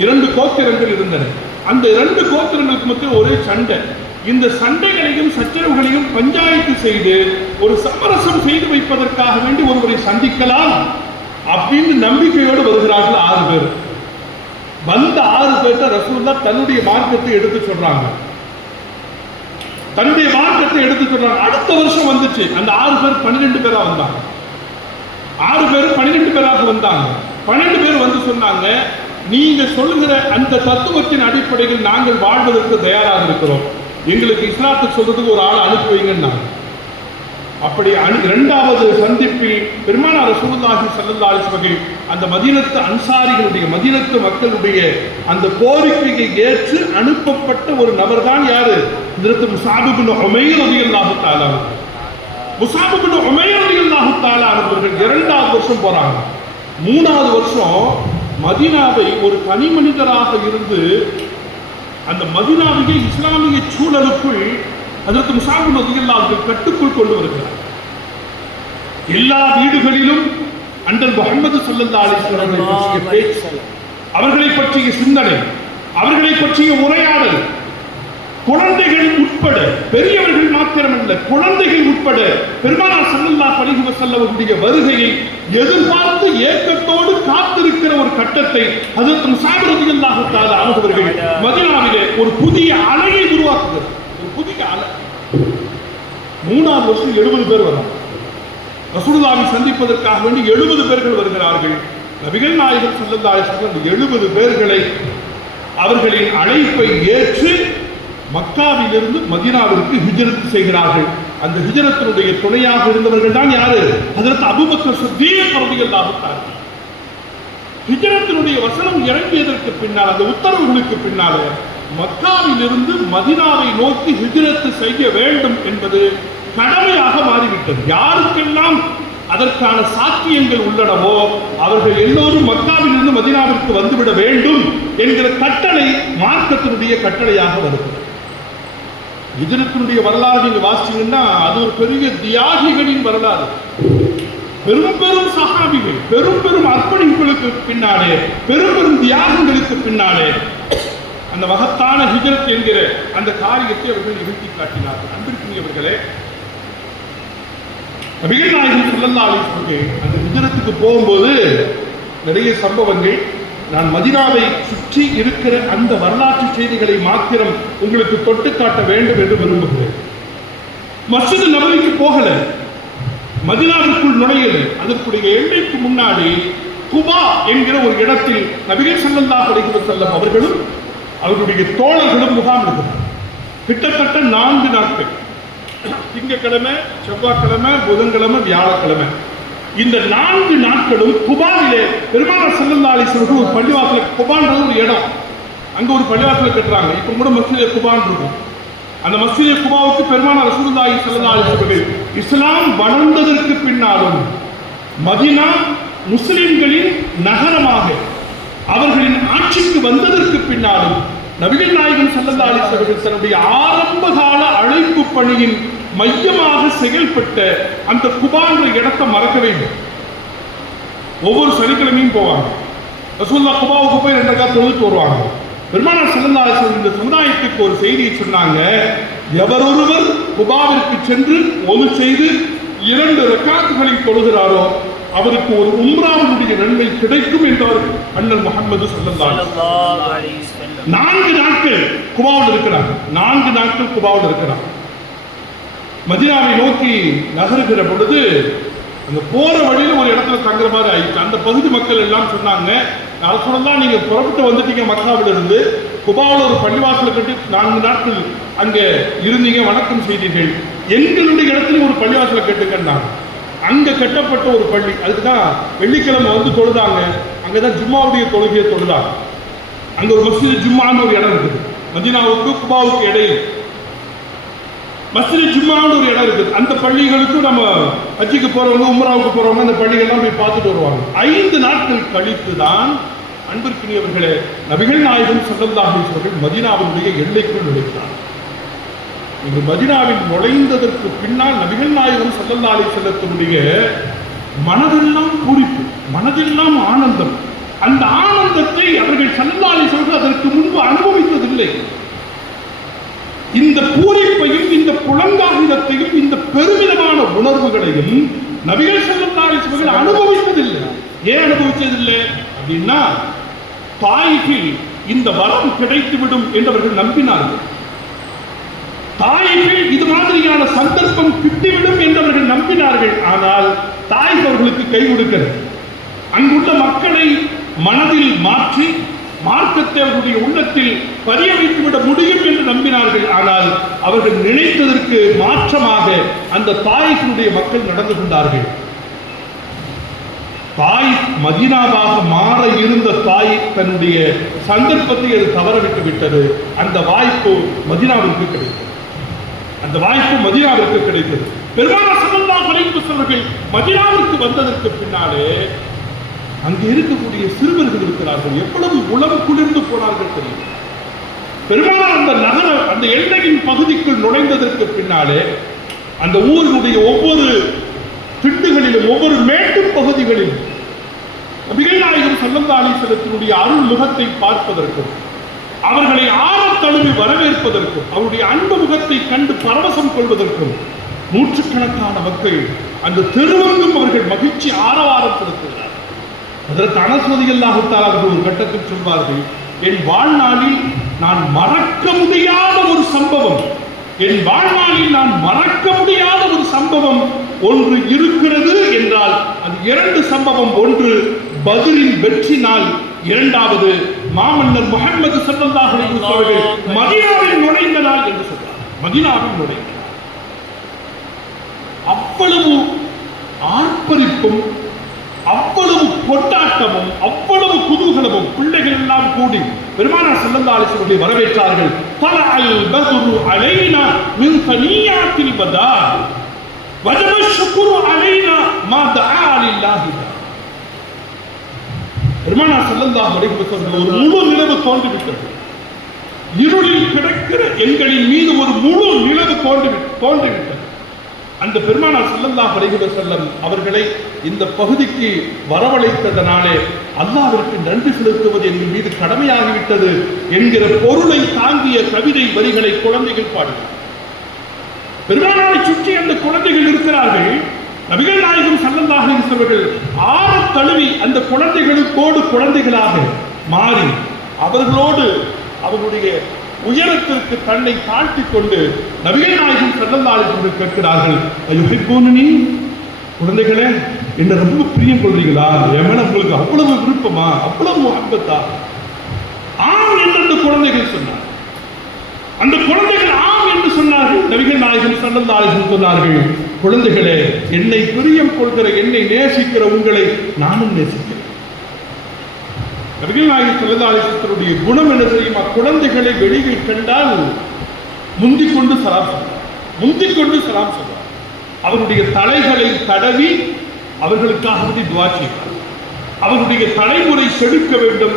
2 கோத்திரங்கள் இருந்தன. அந்த 2 கோத்திரங்களுக்கு மத்தியில் ஒரே சண்டை. இந்த சண்டைகளையும் சச்சரவுகளையும் பஞ்சாயத்து செய்து ஒரு சமரசம் செய்து வைப்பதற்காக வேண்டி ஒருவரை சந்திக்கலாம் அப்படின்னு நம்பிக்கையோடு வருகிறார்கள் 6 பேர். வந்த 6 பேர்ட்ட ரசூலுல்லாஹ் தன்னுடைய மார்க்கத்தை எடுத்து சொல்றாங்க. அடுத்த வருஷம் வந்துச்சு. அந்த 6 பேர் 12 பேரா வந்தாங்க. 6 பேர் 12 பேராக வந்தாங்க. 12 பேர் வந்து சொன்னாங்க, நீங்க சொல்லுகிற அந்த தத்துவத்தின் அடிப்படையில் நாங்கள் வாழ்வதற்கு தயாராக இருக்கிறோம், எங்களுக்கு இஸ்லாத்தை சொல்றதுக்கு ஒரு ஆள் அனுப்பி வைங்கன்னா. அப்படி 2வது சந்திப்பில் பெருமானார் ரசூலுல்லாஹி ஸல்லல்லாஹு அலைஹி வஸல்லம் அந்த மதீனத்து அன்சாரிகளுடைய, மதீனத்து மக்களுடைய அந்த கோரிக்கையை ஏற்று அனுப்பப்பட்ட ஒரு நபர் தான் யாரு? ஹஜ்ரத் முஸாப் இப்னு உமைர் ரலியல்லாஹு தஆலா. முஸாப் இப்னு உமைர் ரலியல்லாஹு தஆலா அவர்கள் 2வது வருஷம் போறாங்க. 3வது வருஷம் மதீனாவை ஒரு தனி மனிதராக இருந்து அந்த மதீனாவை இஸ்லாமிய சூழலுக்குள் ஹஜ்ரத் முஸாப் ரலியல்லாஹு அவர்கள் கட்டுக்குள் கொண்டு வருகிறார். எல்லா வீடுகளிலும் அண்டல் முஹம்மது ஸல்லல்லாஹு அலைஹி வஸல்லம் பற்றிய பேச்சு, அவர்களை பற்றிய சிந்தனை, அவர்களை பற்றிய உரையாடல், குழந்தைகள் உட்பட, பெரியவர்கள் மாத்திரமல்ல குழந்தைகள் உட்பட பெருமானார் ஸல்லல்லாஹு அலைஹி வஸல்லம் அவருடைய வருகையை எதிர்பார்த்து ஏக்கத்தோடு காத்திருக்கிற ஒரு கட்டத்தை ஹஜ்ரத் முஸாப் ரலியல்லாஹு தஆலா அவர்கள் மதீனாவிலே ஒரு புதிய அலையை உருவாக்குகிறார். ஒரு புதிய அலை. 3வது வருஷம் 70 பேர் வராங்க. ரசூலுல்லாஹை சந்திப்பதற்காக வேண்டி 70 பேர்கள் வருகிறார்கள். நபிகள் நாயகம் ஸல்லல்லாஹு அலைஹி வஸல்லம் 70 பேர்களை அவர்களின் அழைப்பை ஏற்று மக்காவிலிருந்து மதீனாவிற்கு ஹிஜ்ரத் செய்கிறார்கள். அந்த ஹிஜ்ரத்தினுடைய துணையாக இருந்தவர்கள் தான் யாரு? ஹஜ்ரத் அபூபக்கர் சித்தீக் ரலியல்லாஹு தஆலா. ஹிஜ்ரத்தினுடைய வசனம் இறங்கியதற்கு பின்னால், அந்த உத்தரவுகளுக்கு பின்னால் மக்காவிலிருந்து மதீனாவை நோக்கி ஹிஜ்ரத் செய்ய வேண்டும் என்பது கடமையாக மாறிவிட்டது. யாருக்கெல்லாம் அதற்கான சாத்தியங்கள் உள்ளனவோ அவர்கள் எல்லோரும் மக்காவிலிருந்து மதீனாவிற்கு வந்துவிட வேண்டும் என்கிற கட்டளை மார்க்கத்தினுடைய கட்டளையாக வருகிறது. ஹிஜ்ரத்தினுடைய வரலாறு நீங்க வாசிச்சீங்கன்னா அது ஒரு பெரிய தியாகிகளின் வரலாறு. பெரும் பெரும் சஹாபிகள், பெரும் பெரும் அர்ப்பணிப்புகளுக்கு பின்னாலே, பெரும் பெரும் தியாகங்களுக்கு பின்னாலே அந்த மகத்தான ஹிஜ்ரத் என்கிற அந்த காரியத்தை அவர்கள் நிகழ்த்தி காட்டினார்கள். அன்பிற்குரியவர்களே, நபிகள் நாயகம் ஸல்லல்லாஹு அலைஹி வஸல்லம் அந்த ஹிஜ்ரத்துக்கு போகும்போது நிறைய சம்பவங்கள், நான் மதீனாவை சுற்றி இருக்கிற அந்த வரலாற்று செய்திகளை மாத்திரம் உங்களுக்கு தொட்டு காட்ட வேண்டும் என்று விரும்புகிறேன். மஸ்ஜித் நபவிக்கு போகல, மதீனாவிற்குள் நுழையல, அதற்குரிய எல்லைக்கு முன்னாடி குபா என்கிற ஒரு இடத்தில் நபிகள் ஸல்லல்லாஹு அலைஹி வஸல்லம் அவர்களும் அவர்களுடைய தோழர்களும் முகாம் இருக்கிறார். கிட்டத்தட்ட 4 நாட்கள், திங்கட்கிழமை, செவ்வாய்க்கிழமை, புதன்கிழமை, வியாழக்கிழமை, இந்த 4 நாட்களும் குபாவிலே பெருமானார் ஸல்லல்லாஹு அலைஹி வஸல்லம் ஒரு பள்ளிவாசல், குபான்றது ஒரு இடம், அங்க ஒரு பள்ளிவாசல் கட்டுறாங்க. இப்ப கூட மஸ்ஜித் குபான் இருக்கும். அந்த மஸ்ஜித் குபாவுக்கு பெருமானார் ரசூலுல்லாஹி ஸல்லல்லாஹு அலைஹி வஸல்லம் இஸ்லாம் வளர்ந்ததற்கு பின்னாலும் மதீனா முஸ்லிம்களின் நகரமாக அவர்களின் ஆட்சிக்கு வந்ததற்கு பின்னாலும் நபிகள் நாயகம் ஸல்லல்லாஹு அலைஹி வஸல்லம் தன்னுடைய ஆரம்ப கால அழைப்பு பணியின் மையமாக செயல்பட்ட அந்த குபான்ற இடத்தை மறக்கவே இல்லை. ஒவ்வொரு சனிக்கிழமையும் போவாங்க, ரசூலுல்லாஹ் குபாவுக்கு போய் 2 ரக்காத் தொழுது வருவாங்க. பெருமானார் ஸல்லல்லாஹு அலைஹி வஸல்லம் இந்த சமுதாயத்துக்கு ஒரு செய்தியை சொன்னாங்க, எவரொருவர் குபாவிற்கு சென்று ஒது செய்து 2 ரக்காத்துகளை தொழுகிறாரோ அவருக்கு ஒரு உம்ராவுடைய நன்மை கிடைக்கும் என்றார் அண்ணல் முஹம்மது ஸல்லல்லாஹு அலைஹி வஸல்லம். 4 நாட்கள் குபாவில் இருக்கிறார், 4 நாட்கள் குபாவில் இருக்கிறார். மதீனாவை நோக்கி நகருகிற பொழுது அங்க போற வழியில் ஒரு இடத்துல தங்குற மாதிரி ஆயிடுச்சு. அந்த பகுதி மக்கள் எல்லாம் சொன்னாங்க, அரசனெல்லாம் நீங்க புறப்பட்டு வந்துட்டீங்க மக்காவில் இருந்து, குபாவில் ஒரு பள்ளிவாசலை கட்டி 4 நாட்கள் அங்க இருந்தீங்க, வணக்கம் செய்தீர்கள், எங்களுடைய இடத்துல ஒரு பள்ளிவாசலை கட்டுக்கன்னாங்க. அங்க கட்டப்பட்ட ஒரு பள்ளி, அதுக்குதான் வெள்ளிக்கிழமை வந்து தொழுதாங்க, அங்கதான் ஜும்மாவுடைய தொழுகையை தொழுதாங்க. அங்க ஒரு மஸ்ஜித் ஜும்மான்னு ஒரு இடம் இருக்குது, மதீனாவுக்கு குபாவுக்கு இடையில் மஸ்ஜித் ஜும்மான்னு ஒரு இடம் இருக்குது. அந்த பள்ளிகளுக்கு நம்ம ஹஜ்ஜுக்கு போறவங்க, உம்ராவுக்கு போறவங்க அந்த பள்ளிகள்லாம் போய் பார்த்துட்டு வருவாங்க. 5 நாட்கள் கழித்து தான் அன்பிற்குரியவர்களே நபிகள் நாயகம் ஸல்லல்லாஹு அலைஹி வஸல்லம் மதீனாவினுடைய எல்லைக்குள் நுழைந்தார். இந்த மதீனாவில் நுழைந்ததற்கு பின்னால் நபிகள் நாயகம் ஸல்லல்லாஹு அலைஹி வஸல்லத்துடைய மனதெல்லாம் பூரிப்பு, மனதெல்லாம் ஆனந்தம். அந்த ஆனந்தத்தை அவர்கள் ஸல்லல்லாஹு அலைஹி வஸல்லம் அதற்கு முன்பு அனுபவித்ததில்லை. இந்த பூரிப்பையும் இந்த புலங்காகிதத்தையும் இந்த பெருமிதமான உணர்வுகளையும் நபிகள் ஸல்லல்லாஹு அலைஹி வஸல்லம் அனுபவித்ததில்லை. ஏன் அனுபவித்ததில்லை அப்படின்னா, தாயிஃபில் இந்த வரம் கிடைத்துவிடும் என்றவர்கள் நம்பினார்கள். தாயிஃபில் இது மாதிரியான சந்தர்ப்பம் கிட்டிவிடும் என்றவர்கள் நம்பினார்கள். ஆனால் தாயிஃப் அவர்களுக்கு கை கொடுக்கிறது. அங்குள்ள மக்களை மனதில் மாற்றி மார்க்கத்தை அவர்களுடைய உள்ளத்தில் பதிய வைத்துவிட முடியும் என்று நம்பினார்கள். ஆனால் அவர்கள் நினைத்ததற்கு மாற்றமாக அந்த தாயிஃபினுடைய மக்கள் நடந்து கொண்டார்கள். தாயிஃப் மதீனாவாக மாற இருந்த தாயிஃப் தன்னுடைய சந்தர்ப்பத்தை அது தவறவிட்டு விட்டது. அந்த வாய்ப்பு மதீனாவிற்கு கிடைத்தது. அந்த வாய்ப்பு மதீனாவிற்கு கிடைத்தது. பெருமானார் ஸல்லல்லாஹு அலைஹி வஸல்லம் மதீனாவிற்கு வந்ததற்கு பின்னாலே அங்கே இருக்கக்கூடிய சிறுவர்கள் இருக்கிறார்கள், எவ்வளவு உளம் குளிர்ந்து போனார்கள் தெரியும். பெருமானார் அந்த நகர அந்த எல்லையின் பகுதிக்குள் நுழைந்ததற்கு பின்னாலே அந்த ஊரினுடைய ஒவ்வொரு திட்டுகளிலும் ஒவ்வொரு மேட்டு பகுதிகளிலும் நபிகள் நாயகம் ஸல்லல்லாஹு அலைஹி வஸல்லத்தினுடைய அருள் முகத்தை பார்ப்பதற்கும் அவர்களை ஆழத் தழுவி வரவேற்பதற்கும் அவருடைய அன்பு முகத்தை கண்டு பரவசம் கொள்வதற்கும் நூற்றுக்கணக்கான மக்கள் அந்த தெருவெங்கும் அவர்கள் மகிழ்ச்சி ஆரவாரம் செலுத்துகிறார். அதற்கு அனஸ் ரலியல்லாஹு தஆலா அவர்கள் ஒரு கட்டத்தில் சொல்வார்கள், என் வாழ்நாளில் நான் மறக்க முடியாத ஒரு சம்பவம், என் வாழ்நாளில் நான் மறக்க முடியாத ஒரு சம்பவம் ஒன்று இருக்கிறது என்றால் அது 2 சம்பவம். ஒன்று பத்ரின் வெற்றி நாள், இரண்டாவது மாமன்னர் முஹம்மது ஸல்லல்லாஹு அலைஹி வஸல்லம் மதீனாவில் நுழைந்த நாள் என்று சொல்றார். மதீனாவில் நுழைந்தார். அவ்வளவு ஆர்ப்பரிப்பும் அவ்வளவு கொண்டாட்டமும் அவ்வளவு குதூகலமும் பிள்ளைகள் எல்லாம் கூடி பெருமானார் ஸல்லல்லாஹு அலைஹி வஸல்லம் வரவேற்றார்கள். தலஅல் பத்ரு அலைனா மின் தனியாத்தில் பதா வஜப ஷுக்ரு அலைனா மா தஆ லில்லாஹி. பெருமானார் ஸல்லல்லாஹு அலைஹி வஸல்லம் ஒரு முழு நிலவு தோன்றிவிட்டது. இருளில் கிடக்கிற எங்களின் மீது ஒரு முழு நிலவு தோன்றிவிட்டது. அந்த பெருமானார் ஸல்லல்லாஹு அலைஹி வஸல்லம் அவர்களை இந்த பகுதிக்கு வரவழைத்ததனாலே அல்லாஹ்விற்கு நன்றி செலுத்துவது எங்கள் மீது கடமையாகிவிட்டது என்கிற பொருளை தாங்கிய கவிதை வரிகளை குழந்தைகள் பாடினார். பெருமானாரை சுற்றி அந்த குழந்தைகள் இருக்கிறார்கள். நபிகள் நாயகம் ஸல்லல்லாஹு அலைஹி வஸல்லம் அவர்கள் ஆறு தழுவி அந்த குழந்தைகளுக்கோடு குழந்தைகளாக மாறி அவர்களோடு அவர்களுடைய உயரத்திற்கு தன்னை தாழ்த்திக் கொண்டு நபிகள் நாயகம் ஸல்லல்லாஹு அலைஹி வஸல்லம் கேட்கிறார்கள், அய்யுஹிப்பூனனி, குழந்தைகளே என்ன ரொம்ப பிரியம் கொள்றீங்களா? என் மேல உங்களுக்கு அவ்வளவு விருப்பமா, அவ்வளவு முஹப்பத்தா? ஆம் என்று அந்த குழந்தைகள் சொன்னார். அந்த குழந்தைகள் ஆம் என்று சொன்னார்கள். நபிகள் நாயகம் ஸல்லல்லாஹு அலைஹி வஸல்லம் சொன்னார்கள், குழந்தைகளே, என்னை பிரியம் கொள்கிற, என்னை நேசிக்கிற உங்களை நானும் நேசிக்கிறேன். நபிகள் நாயகம் ஸல்லல்லாஹு அலைஹி வஸல்லம் குணம் என்ன தெரியுமா? குழந்தைகளை வெளியில் கண்டால் முந்திக் கொண்டு சலாம் சொல்வார், முந்திக் கொண்டு சலாம் சொல்வார். அவருடைய தலைகளை தடவி அவர்களுக்காக துஆ செய்வார். அவருடைய தலைமுறை செழிக்க வேண்டும்,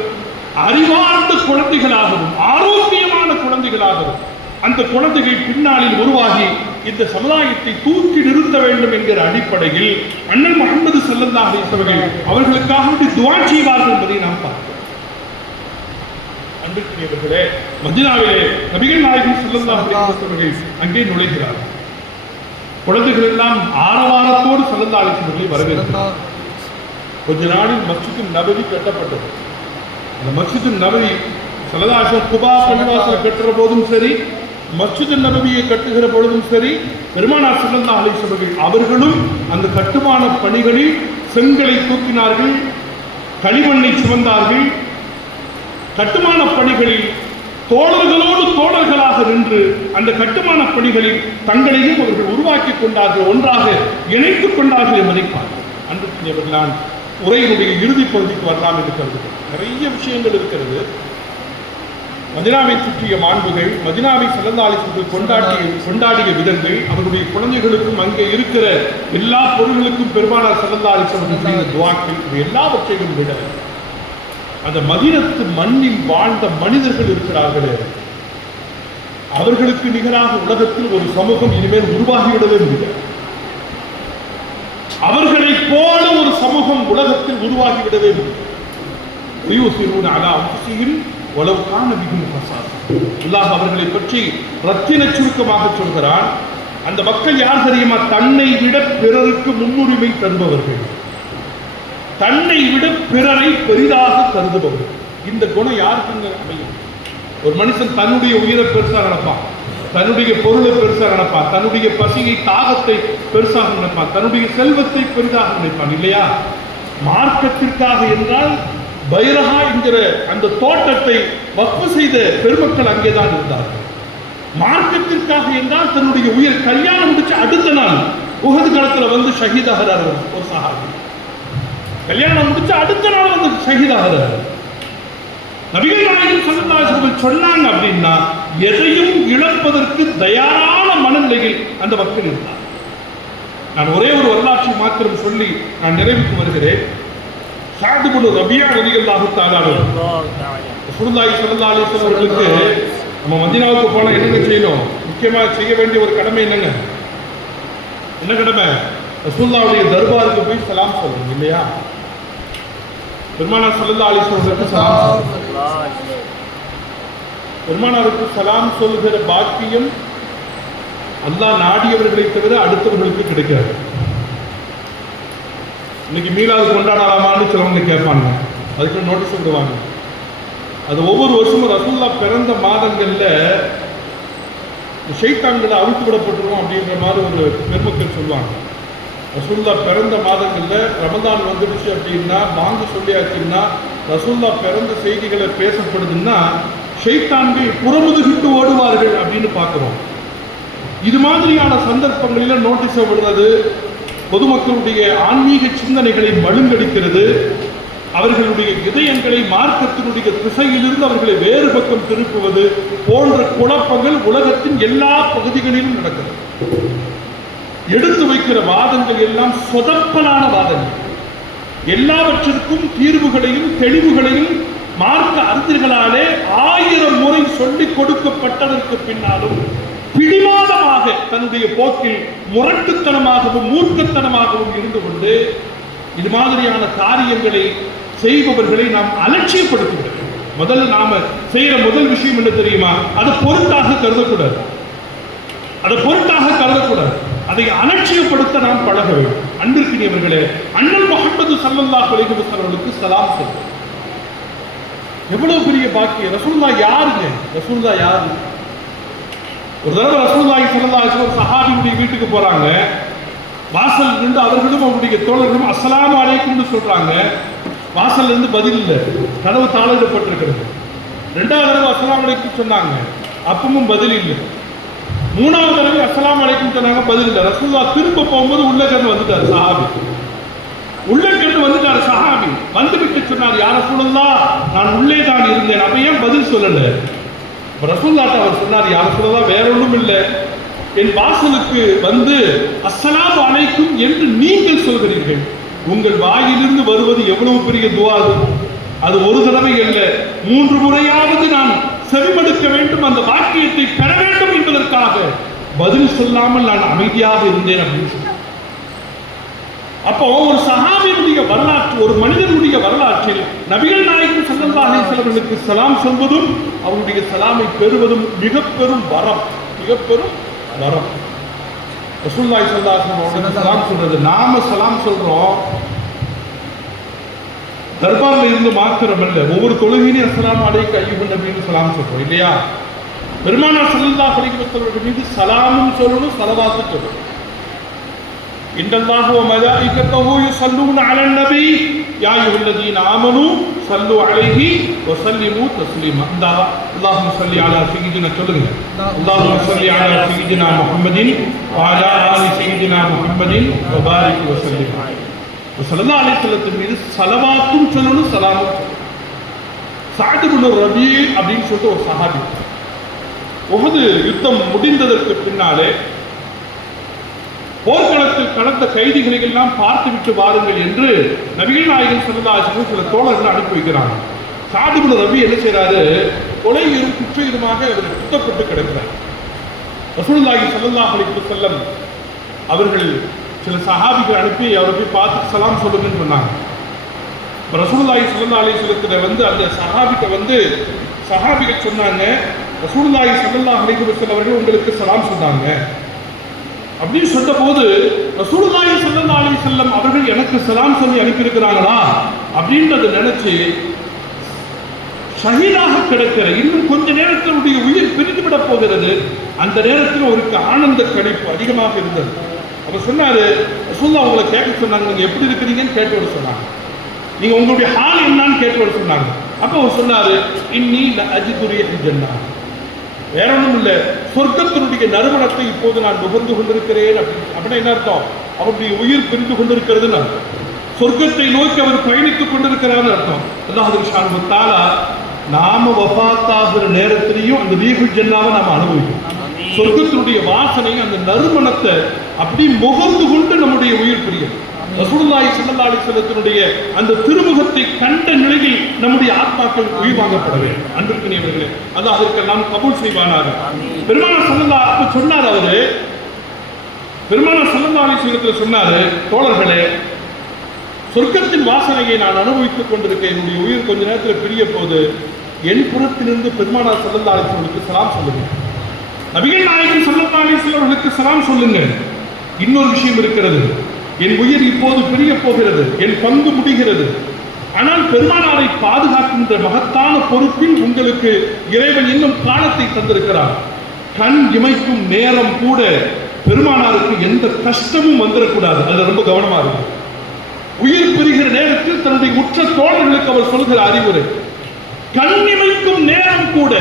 அறிவார்ந்த குழந்தைகளாகவும் ஆரோக்கியமான குழந்தைகளாகவும் அந்த குழந்தைகள் பின்னாளில் உருவாகி இந்த சமுதாயத்தை தூக்கி நிறுத்த வேண்டும் என்கிற அடிப்படையில் அண்ணல் முஹம்மது ஸல்லல்லாஹு அலைஹி வஸல்லம் அவர்களுக்காக துஆ செய்வார்கள் என்பதை நாம் பார்க்கிறோம். அன்பிற்குரியவர்களே, மதீனாவிலே நபிகள் நாயகம் ஸல்லல்லாஹு அலைஹி வஸல்லம் அங்கே நுழைகிறார்கள். குழந்தைகள் எல்லாம் ஆரவாரத்தோடு ஸல்லல்லாஹு அலைஹி வஸல்லம் வரவேற்கிறார். கொஞ்ச நாளில் மஸ்ஜிது நபவி கட்டப்பட்டது. அந்த மஸ்ஜிது நபவி ஸல்லல்லாஹு அலைஹி வஸல்லம் குபா பள்ளிவாசல் கட்டுற போதும் சரி, மஸ்ஜிது நபவியை கட்டுகிற பொழுதும் சரி, பெருமானார் ஸல்லல்லாஹு அலைஹி வஸல்லம் அவர்களும் அந்த கட்டுமான பணிகளில் செங்கலை தூக்கினார்கள், களிமண்ணை சுமந்தார்கள். கட்டுமான பணிகளில் தோழர்களோடு தோழர்களாக நின்று அந்த கட்டுமான பணிகளில் தங்களையும் அவர்கள் உருவாக்கி கொண்டார்கள், ஒன்றாக இணைத்துக் கொண்டார்கள் என்பதை பார்க்கிறோம். அன்புக்குரியவர்கள், நான் உரையினுடைய இறுதி பகுதிக்கு வரலாம் என்று கருதுகிறேன். நிறைய விஷயங்கள் இருக்கிறது. மதீனாவை சுற்றிய மாண்புகள், மதீனாவை ஸல்லல்லாஹு அலைஹி வஸல்லம் கொண்டாடிய விதங்கள், அவருடைய குழந்தைகளுக்கும் அங்கே இருக்கிற எல்லா பொருள்களுக்கும் பெருமானார் ஸல்லல்லாஹு அலைஹி வஸல்லம் செய்த துஆக்கள், இது எல்லாவற்றையும் விட அந்த மதீனத்து மண்ணில் வாழ்ந்த மனிதர்கள் இருக்கிறார்களே, அவர்களுக்கு நிகராக உலகத்தில் ஒரு சமூகம் இனிமேல் உருவாகிவிடவே முடியாது. அவர்களை போல ஒரு சமூகம் உலகத்தில் உருவாகிவிடவே முடியாது. அல்லாஹ் அவர்களை பற்றி ரத்தின சுருக்கமாக சொல்கிறான். அந்த மக்கள் யார் தெரியுமா? தன்னை விட பிறருக்கு முன்னுரிமை தருபவர்கள், தன்னை விட பிறரை பெரிதாக கருதுபவர்கள். இந்த குணம் யாருக்குங்க அமையும்? ஒரு மனுஷன் தன்னுடைய உயிரை பெருசாக நினைப்பான், தன்னுடைய பொருளை பெருசாக நினைப்பான், தன்னுடைய பசியை தாகத்தை பெருசாக நினைப்பான், தன்னுடைய செல்வத்தை பெரிதாக நினைப்பான், இல்லையா? மார்க்கத்திற்காக என்றால் பைரஹா என்கிற அந்த தோட்டத்தை வக்ஃப் செய்த பெருமக்கள் அங்கேதான் இருந்தார்கள். மார்க்கத்திற்காக என்றால் தன்னுடைய உயிர் கல்யாணம் முடிச்சு அடுத்த நாள் உஹது களத்தில் வந்து ஷஹீதாகிறார் ஒரு சஹாபி. கல்யாணம் முடிச்சு அடுத்த நாள் வந்து ஷஹீதாகிறார். நபிகள் நாயகம் ஸல்லல்லாஹு அலைஹி வஸல்லம் சொன்னாங்க அப்படின்னா எதையும் இழப்பதற்கு தயாரான மனநிலையில் அந்த மக்கள் இருந்தார். நான் ஒரே ஒரு வரலாற்றை மாத்திரம் சொல்லி நான் நிறைவுக்கு வருகிறேன். ஸஅத் இப்னு ரபியா ரலியல்லாஹு தஆலா ரசூலுல்லாஹி ஸல்லல்லாஹு அலைஹி வஸல்லம் அவர்களுக்கு நம்ம மதீனாவுக்கு போனால் என்னங்க செய்யணும்? முக்கியமாக செய்ய வேண்டிய ஒரு கடமை என்னங்க? என்ன கடமை? ரசூலுல்லாஹ்வுடைய தர்பாருக்கு போய் சலாம் சொல்லணும், இல்லையா? பெருமானார் ஸல்லல்லாஹு அலைஹி வஸல்லம் சலாம், பெருமானாருக்கு சலாம் சொல்லுகிற பாக்கியம் அல்லாஹ் நாடியவர்களை தவிர அடுத்தவர்களுக்கு கிடைக்காது. இன்னைக்கு மீலாது கொண்டாடலாமான்னு சிலவங்க கேட்பாங்க, அதுக்கு நோட்டீஸ் விடுவாங்க. அது ஒவ்வொரு வருஷமும் ரசூலுல்லாஹ் பிறந்த மாதங்கள்ல ஷைத்தான்களை அவிழ்த்து விடப்பட்டுரும் அப்படின்ற மாதிரி ஒரு பெருமக்கள் சொல்லுவாங்க. ரசூலுல்லாஹ் பிறந்த மாதங்கள்ல ரமதான் வந்துடுச்சு அப்படின்னா, வாங்க சொல்லியாச்சுன்னா, ரசூலுல்லாஹ் பிறந்த செய்திகளை பேசப்படுதுன்னா ஷைத்தான்கள் புறமுதுகிட்டு ஓடுவார்கள் அப்படின்னு பார்க்கிறோம். இது மாதிரியான சந்தர்ப்பங்களில் நோட்டீஸ் விடுறது பொதுமக்களுடைய ஆன்மீக சிந்தனைகளை மழுங்கடிக்கிறது, அவர்களுடைய இதயங்களை மார்க்கத்தினுடைய திசையிலிருந்து அவர்களை வேறு பக்கம் திருப்புவது போன்ற குழப்பங்கள் உலகத்தின் எல்லா பகுதிகளிலும் நடக்கிறது. எடுத்து வைக்கிற வாதங்கள் எல்லாம் சொதப்பலான வாதங்கள். எல்லாவற்றிற்கும் தீர்வுகளையும் தெளிவுகளையும் மார்க்க அறிஞர்களாலே 1000 முறை சொல்லிக் கொடுக்கப்பட்டதற்கு பின்னாலும் பிடிவாதமாக தன்னுடைய போக்கில் முரட்டுத்தனமாகவும் மூர்க்கத்தனமாகவும் இருந்து கொண்டு இது மாதிரியான காரியங்களை செய்பவர்களை நாம் அலட்சியப்படுத்துகிறோம். முதல்ல நாம செய்யற முதல் விஷயம் என்ன தெரியுமா? அதை பொருட்டாக கருதக்கூடாது, அதை பொருட்டாக கருதக்கூடாது, அதை அலட்சியப்படுத்த நாம் பழக வேண்டும். அன்பிற்கினியவர்களே, அண்ணல் முஹம்மது ஸல்லல்லாஹு அலைஹி வஸல்லம் அவர்களுக்கு சலாம் சொல்லுங்க. எவ்வளவு பெரிய பாக்கியம்! ரசூலுல்லாஹ் யாருங்க? ரசூலுல்லாஹ் யாரு? ஒரு தடவை ரசூலுல்லாஹி ஸல்லல்லாஹு அலைஹி வஸல்லம் சஹாபியுடைய வீட்டுக்கு போறாங்க. வாசல் இருந்து அவர்களும் அவருடைய தோழர்களும் அஸ்ஸலாமு அலைக்கும்னு சொல்றாங்க. வாசல்ல இருந்து பதில் இல்லை, கதவு தாளிடப்பட்டிருக்கிறது. ரெண்டாவது தடவை அஸ்ஸலாமு அலைக்கும் சொன்னாங்க, அப்பவும் பதில் இல்லை. மூணாவது தடவை அஸ்ஸலாமு அலைக்கும் சொன்னாங்க, பதில் இல்லை. ரசூலுல்லாஹ் திரும்ப போகும்போது உள்ள கண்டு வந்துட்டார் சஹாபி. உள்ள கண்டு வந்துட்டார் சஹாபி. வந்துவிட்டு சொன்னார், யா ரசூலுல்லாஹ், நான் உள்ளே தான் இருந்தேன், அப்ப ஏன் பதில் சொல்லல? ரசூலுல்லாஹ் அவர் சொன்னார், யா ரசூலுல்லாஹ், வேற ஒன்றும் இல்லை, என் வாசலுக்கு வந்து அஸ்ஸலாமு அலைக்கும் என்று நீங்கள் சொல்கிறீர்கள். உங்கள் வாயிலிருந்து வருவது எவ்வளவு பெரிய துஆ! அது ஒரு தடவை அல்ல, 3 முறையாவது நான் செவிமடுக்க வேண்டும், அந்த வாக்கியத்தை பெற வேண்டும் என்பதற்காக பதில் சொல்லாமல் நான் அமைதியாக இருந்தேன் அப்படின்னு சொன்னார். அப்போ ஒரு சஹாபியுடைய வரலாற்று, ஒரு மனிதனுடைய வரலாற்றில் நபிகள் நாயகம் ஸல்லல்லாஹு அலைஹி வஸல்லம் சலாம் சொல்வதும் அவருடைய சலாமை பெறுவதும் மிக பெரும் வரம், மிக பெரும் வரம். ரசூலுல்லாஹி ஸல்லல்லாஹு அலைஹி வஸல்லம் சலாம் சொல்றது, நாம சலாம் சொல்றோம் தர்பார்ல இருந்து மாத்திரம் அல்ல, ஒவ்வொரு தொழுகையிலும் அஸ்ஸலாமு அலைக்க அய்யுஹன் நபின்னு சலாம் சொல்றோம் இல்லையா? பெருமானார் ஸல்லல்லாஹு அலைஹி வஸல்லம் மீது சலாமும் சொல்லணும், ஸலவாத்தும் சொல்லணும். இன்னல்லாஹ வ மலாயிகத்தஹு யுஸல்லூன அலன் நபி யா அய்யுஹல்லதீன ஆமனூ ஸல்லு அலைஹி வ ஸல்லிமு தஸ்லீமா. அல்லாஹும்ம ஸல்லி அலா சய்யிதினா சொல்லுங்க. அல்லாஹும்ம ஸல்லி அலா சய்யிதினா முஹம்மதின் வ அலா ஆலி சய்யிதினா முஹம்மதின் வ பாரிக் வ ஸல்லிம். ஸல்லல்லாஹு அலைஹி வஸல்லம் மீது ஸலவாத்தும் சொல்லணும், ஸலாமும் சொல்லணும். சஅத் இப்னு ரபீ அப்படின்னு சொல்லிட்டு ஒரு சஹாபி, உஹது யுத்தம் முடிந்ததற்கு பின்னாலே போர்க்களத்தில் கலந்த கைதிகளை எல்லாம் பார்த்துவிட்டு வாருங்கள் என்று நபிகள் நாயகம் ஸல்லல்லாஹு அலைஹி வஸல்லம் சில தோழர்கள் அனுப்பி வைக்கிறாங்க. சஅத் இப்னு ரபீ என்ன செய்யறாரு? கொலையும் குற்றையுமாக அவர் குத்தப்பட்டு கிடக்கிறார். ரசூலுல்லாஹி ஸல்லல்லாஹு அலைஹி வஸல்லம் அவர்கள் சில சஹாபிகள் அனுப்பி அவரை போய் பார்த்து சலாம் சொல்லுங்கன்னு சொன்னாங்க. ரசூலுல்லாஹி ஸல்லல்லாஹு அலைஹி வஸல்லம் வந்து அந்த சஹாபிகள் சொன்னாங்க, ரசூலுல்லாஹி ஸல்லல்லாஹு அலைஹி வஸல்லம் அவர்கள் உங்களுக்கு சலாம் சொன்னாங்க அப்படின்னு சொன்ன போது, ரசூலுல்லாஹி ஸல்லல்லாஹு அலைஹி வஸல்லம் அவர்கள் எனக்கு சலாம் சொல்லி அனுப்பியிருக்கிறாங்களா அப்படின்றத நினைச்சு ஷஹீதாக கிடக்கிற, இன்னும் கொஞ்ச நேரத்தினுடைய உயிர் பிரிந்துவிட போகிறது, அந்த நேரத்தில் அவருக்கு ஆனந்த கழிப்பு அதிகமாக இருந்தது. அவர் சொன்னாரு, ரசூலுல்லாஹ் உங்களை கேட்க சொன்னாங்க, நீங்க எப்படி இருக்கிறீங்கன்னு கேட்டு வர சொன்னாங்க, நீங்க உங்களுடைய ஹால் என்னன்னு கேட்டு வர சொன்னாங்க. அப்ப அவர் சொன்னாரு, இன்னி லஅஜிது ரீஹல் ஜன்னah, வேற ஒன்றும் இல்லை, சொர்க்கத்தினுடைய நறுமணத்தை இப்போது நான் நுகர்ந்து கொண்டிருக்கிறேன். அப்படின்னா என்ன அர்த்தம்? அவருடைய உயிர் பிரிந்து கொண்டிருக்கிறதுன்னு அர்த்தம். சொர்க்கத்தை நோக்கி அவர் பயணித்துக் கொண்டிருக்கிறார் அர்த்தம். அல்லாஹ் சுப்ஹானஹு வ தஆலா நாம வஃபாத்தாகிற நேரத்திலையும் அந்த ரீஹுல் ஜன்னாவை நாம அனுபவிக்கணும். சொர்க்கத்தினுடைய வாசனை, அந்த நறுமணத்தை அப்படி முகர்ந்து கொண்டு நம்முடைய உயிர் பிரியும். ரசூலுல்லாஹி ஸல்லல்லாஹு அலைஹி வஸல்லத்தினுடைய அந்த திருமுகத்தை கண்ட நிலையில் நம்முடைய ஆத்மாக்கள் உயிர் வாங்கப்பட வேண்டும். அன்பிற்கினியவர்களே, அல்லாஹ் அதற்கெல்லாம் கபூல் செய்வானாக. பெருமானார் ஸல்லல்லாஹு அலைஹி சொன்னார், அவரு பெருமானார் ஸல்லல்லாஹு அலைஹி வஸல்லம் சொன்னாரு, தோழர்களே, சொர்க்கத்தின் வாசனையை நான் அனுபவித்துக் கொண்டிருக்கேன், என்னுடைய உயிர் கொஞ்ச நேரத்தில் பிரிய போது என் புறத்திலிருந்து பெருமானார் ஸல்லல்லாஹு அலைஹி வஸல்லம் சலாம் சொல்லுங்க. நபிகள் நாயகம் ஸல்லல்லாஹு அலைஹி வஸல்லம் அவர்களுக்கு சலாம் சொல்லுங்க. இன்னொரு விஷயம் இருக்கிறது, என் உயிர் இப்போது பிரிய போகிறது, என் பங்கு முடிகிறது, ஆனால் பெருமானாரை பாதுகாக்கின்ற மகத்தான பொறுப்பில் உங்களுக்கு இறைவன் இன்னும் காலத்தை தந்திருக்கிறார். கண் இமைக்கும் நேரம் கூட பெருமானாருக்கு எந்த கஷ்டமும் வந்துடக்கூடாது, அது ரொம்ப கவனமா இருக்கு. உயிர் பிரிகிற நேரத்தில் தன்னுடைய உற்ற தோழர்களுக்கு அவர் சொல்கிற அறிவுரை, கண் இமைக்கும் நேரம் கூட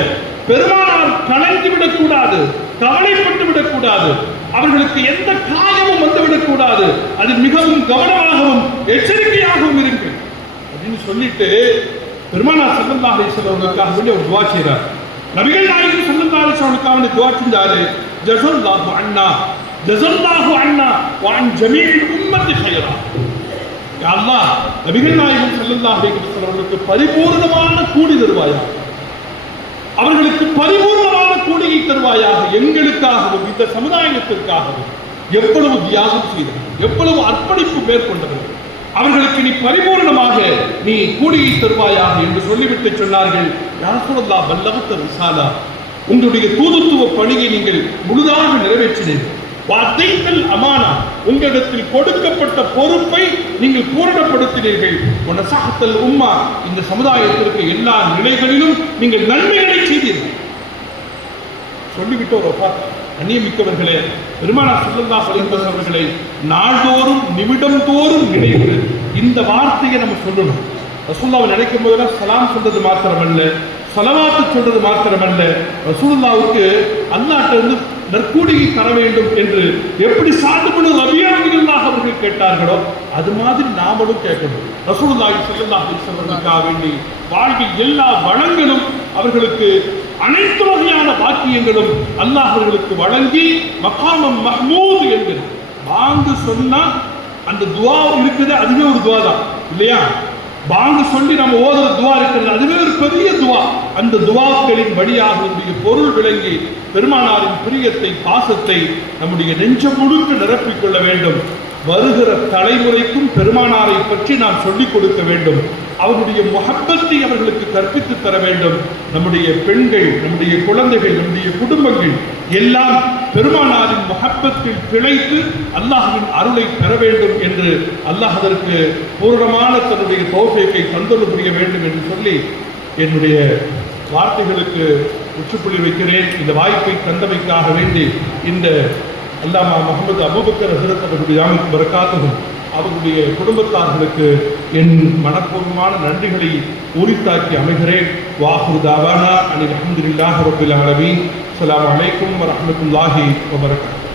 பெருமானார் கலங்கி விடக்கூடாது, கவலைப்பட்டு விடக்கூடாது, அவர்களுக்கு எந்த காயமும் வந்துவிடக் கூடாது, அது மிகவும் கவனமாகவும் எச்சரிக்கையாகவும் இருக்கு அப்படின்னு சொல்லிட்டு பெருமானார் ஸல்லல்லாஹு அலைஹி வஸல்லம் வேண்டி ஒரு துஆ செய்றார். நபிகள் நாயகம் ஸல்லல்லாஹு அலைஹி வஸல்லம் துஆ செஞ்சாரு, ஜஸல்லாஹு அன்னா ஜஸல்லாஹு அன்னா வ அன் ஜமீஇல் உம்மத்தி கைரா. யா அல்லாஹ், நபிகள் நாயகம் ஸல்லல்லாஹு அலைஹி வஸல்லம் பரிபூர்ணமான கூலி தருவாயா, அவர்களுக்கு பரிபூர்ணமான கூலியை தருவாயாக, எங்களுக்காகவும் இந்த சமுதாயத்திற்காகவும் எவ்வளவு தியாகம் செய்தவர், எவ்வளவு அர்ப்பணிப்பு மேற்கொண்டவர், அவர்களுக்கு நீ பரிபூர்ணமாக நீ கூலியை தருவாயாக என்று சொல்லிவிட்டு சொன்னார்கள், யா ரசூலல்லாஹ் பல்லகத ரிசாலா, உங்களுடைய தூதுத்துவ பணியை நீங்கள் முழுதாக நிறைவேற்றினீர்கள், வஅதைத்தல் அமானா, உங்களிடத்தில் கொடுக்கப்பட்ட பொறுப்பை நீங்கள் பூரணப்படுத்தினீர்கள். வநஸஹ்தல் உம்மா, இந்த சமுதாயத்திற்கு எல்லா நிலைகளிலும் நீங்கள் நன்மைகளை செய்தீர்கள். சொல்லிவிட்டு ஒரு அந்நியமிக்கவர்களே, பெருமானார் ஸல்லல்லாஹு அலைஹி வஸல்லம் அவர்களை நாள்தோறும் நிமிடம் தோறும் நினைத்து இந்த வார்த்தையை நம்ம சொல்லணும். ரசூலுல்லாஹ்வை நினைக்கும் போதெல்லாம் சலாம் சொல்றது மாத்திரமல்ல, ஸலவாத்து சொல்றது மாத்திரமல்ல, ரசூலுல்லாஹ்வுக்கு அல்லாஹ்ட்ட இருந்து நற்கூலியை தர வேண்டும் என்று எப்படி ஸஅத் இப்னு ரபியா ரலியல்லாஹு அவர்கள் கேட்டார்களோ அது மாதிரி நாமளும் கேட்கணும். ரசூலுல்லாஹி ஸல்லல்லாஹு அலைஹி வஸல்லம் வேண்டி வாழ்வில் எல்லா வளங்களும் அவர்களுக்கு அனைத்து வகையான பாக்கியங்களும் அல்லாஹ் அவர்களுக்கு வழங்கி மகாமம் மஹ்மூத் என்கிறது. பாங்கு சொன்னா அந்த துவா இருக்குது, அதுவே ஒரு துவா தான் இல்லையா? பாங்கு சொல்லி நம்ம ஓதுற துவா இருக்கிறது, அதுவே ஒரு பெரிய துவா. அந்த துவாக்களின் வழியாக நம்முடைய பொருள் விளங்கி பெருமானாரின் பிரியத்தை, பாசத்தை நம்முடைய நெஞ்சம் முழுக்க நிரப்பிக்கொள்ள வேண்டும். வருகிற தலைமுறைக்கும் பெருமானாரை பற்றி நாம் சொல்லிக் கொடுக்க வேண்டும். அவருடைய முஹப்பத்தை அவர்களுக்கு கற்பித்து தர வேண்டும். நம்முடைய பெண்கள், நம்முடைய குழந்தைகள், நம்முடைய குடும்பங்கள் எல்லாம் பெருமானாரின் முஹப்பத்தில் பிழைத்து அல்லாஹ்வின் அருளை பெற வேண்டும் என்று அல்லாஹ் அதற்கு பூரணமான தன்னுடைய தௌஃபீக்கை தந்தருள் புரிய வேண்டும் என்று சொல்லி என்னுடைய வார்த்தைகளுக்கு முற்றுப்புள்ளி வைக்கிறேன். இந்த வாய்ப்பை தந்தமைக்காக வேண்டி இந்த அல்லாமா முஹம்மது அபூபக்கர் ஹஸரத் அவர்களுடைய பரக்காத்துஹும் அவர்களுடைய குடும்பத்தார்களுக்கு என் மனப்பூர்வமான நன்றிகளை உரித்தாக்கி அமைகிறேன். வாஹிரு தாவானா அனில் அல்ஹம்துலில்லாஹி ரப்பில் ஆலமீன். அஸ்ஸலாமு அலைக்கும் வரஹ்மத்துல்லாஹி வபரகாத்துஹு.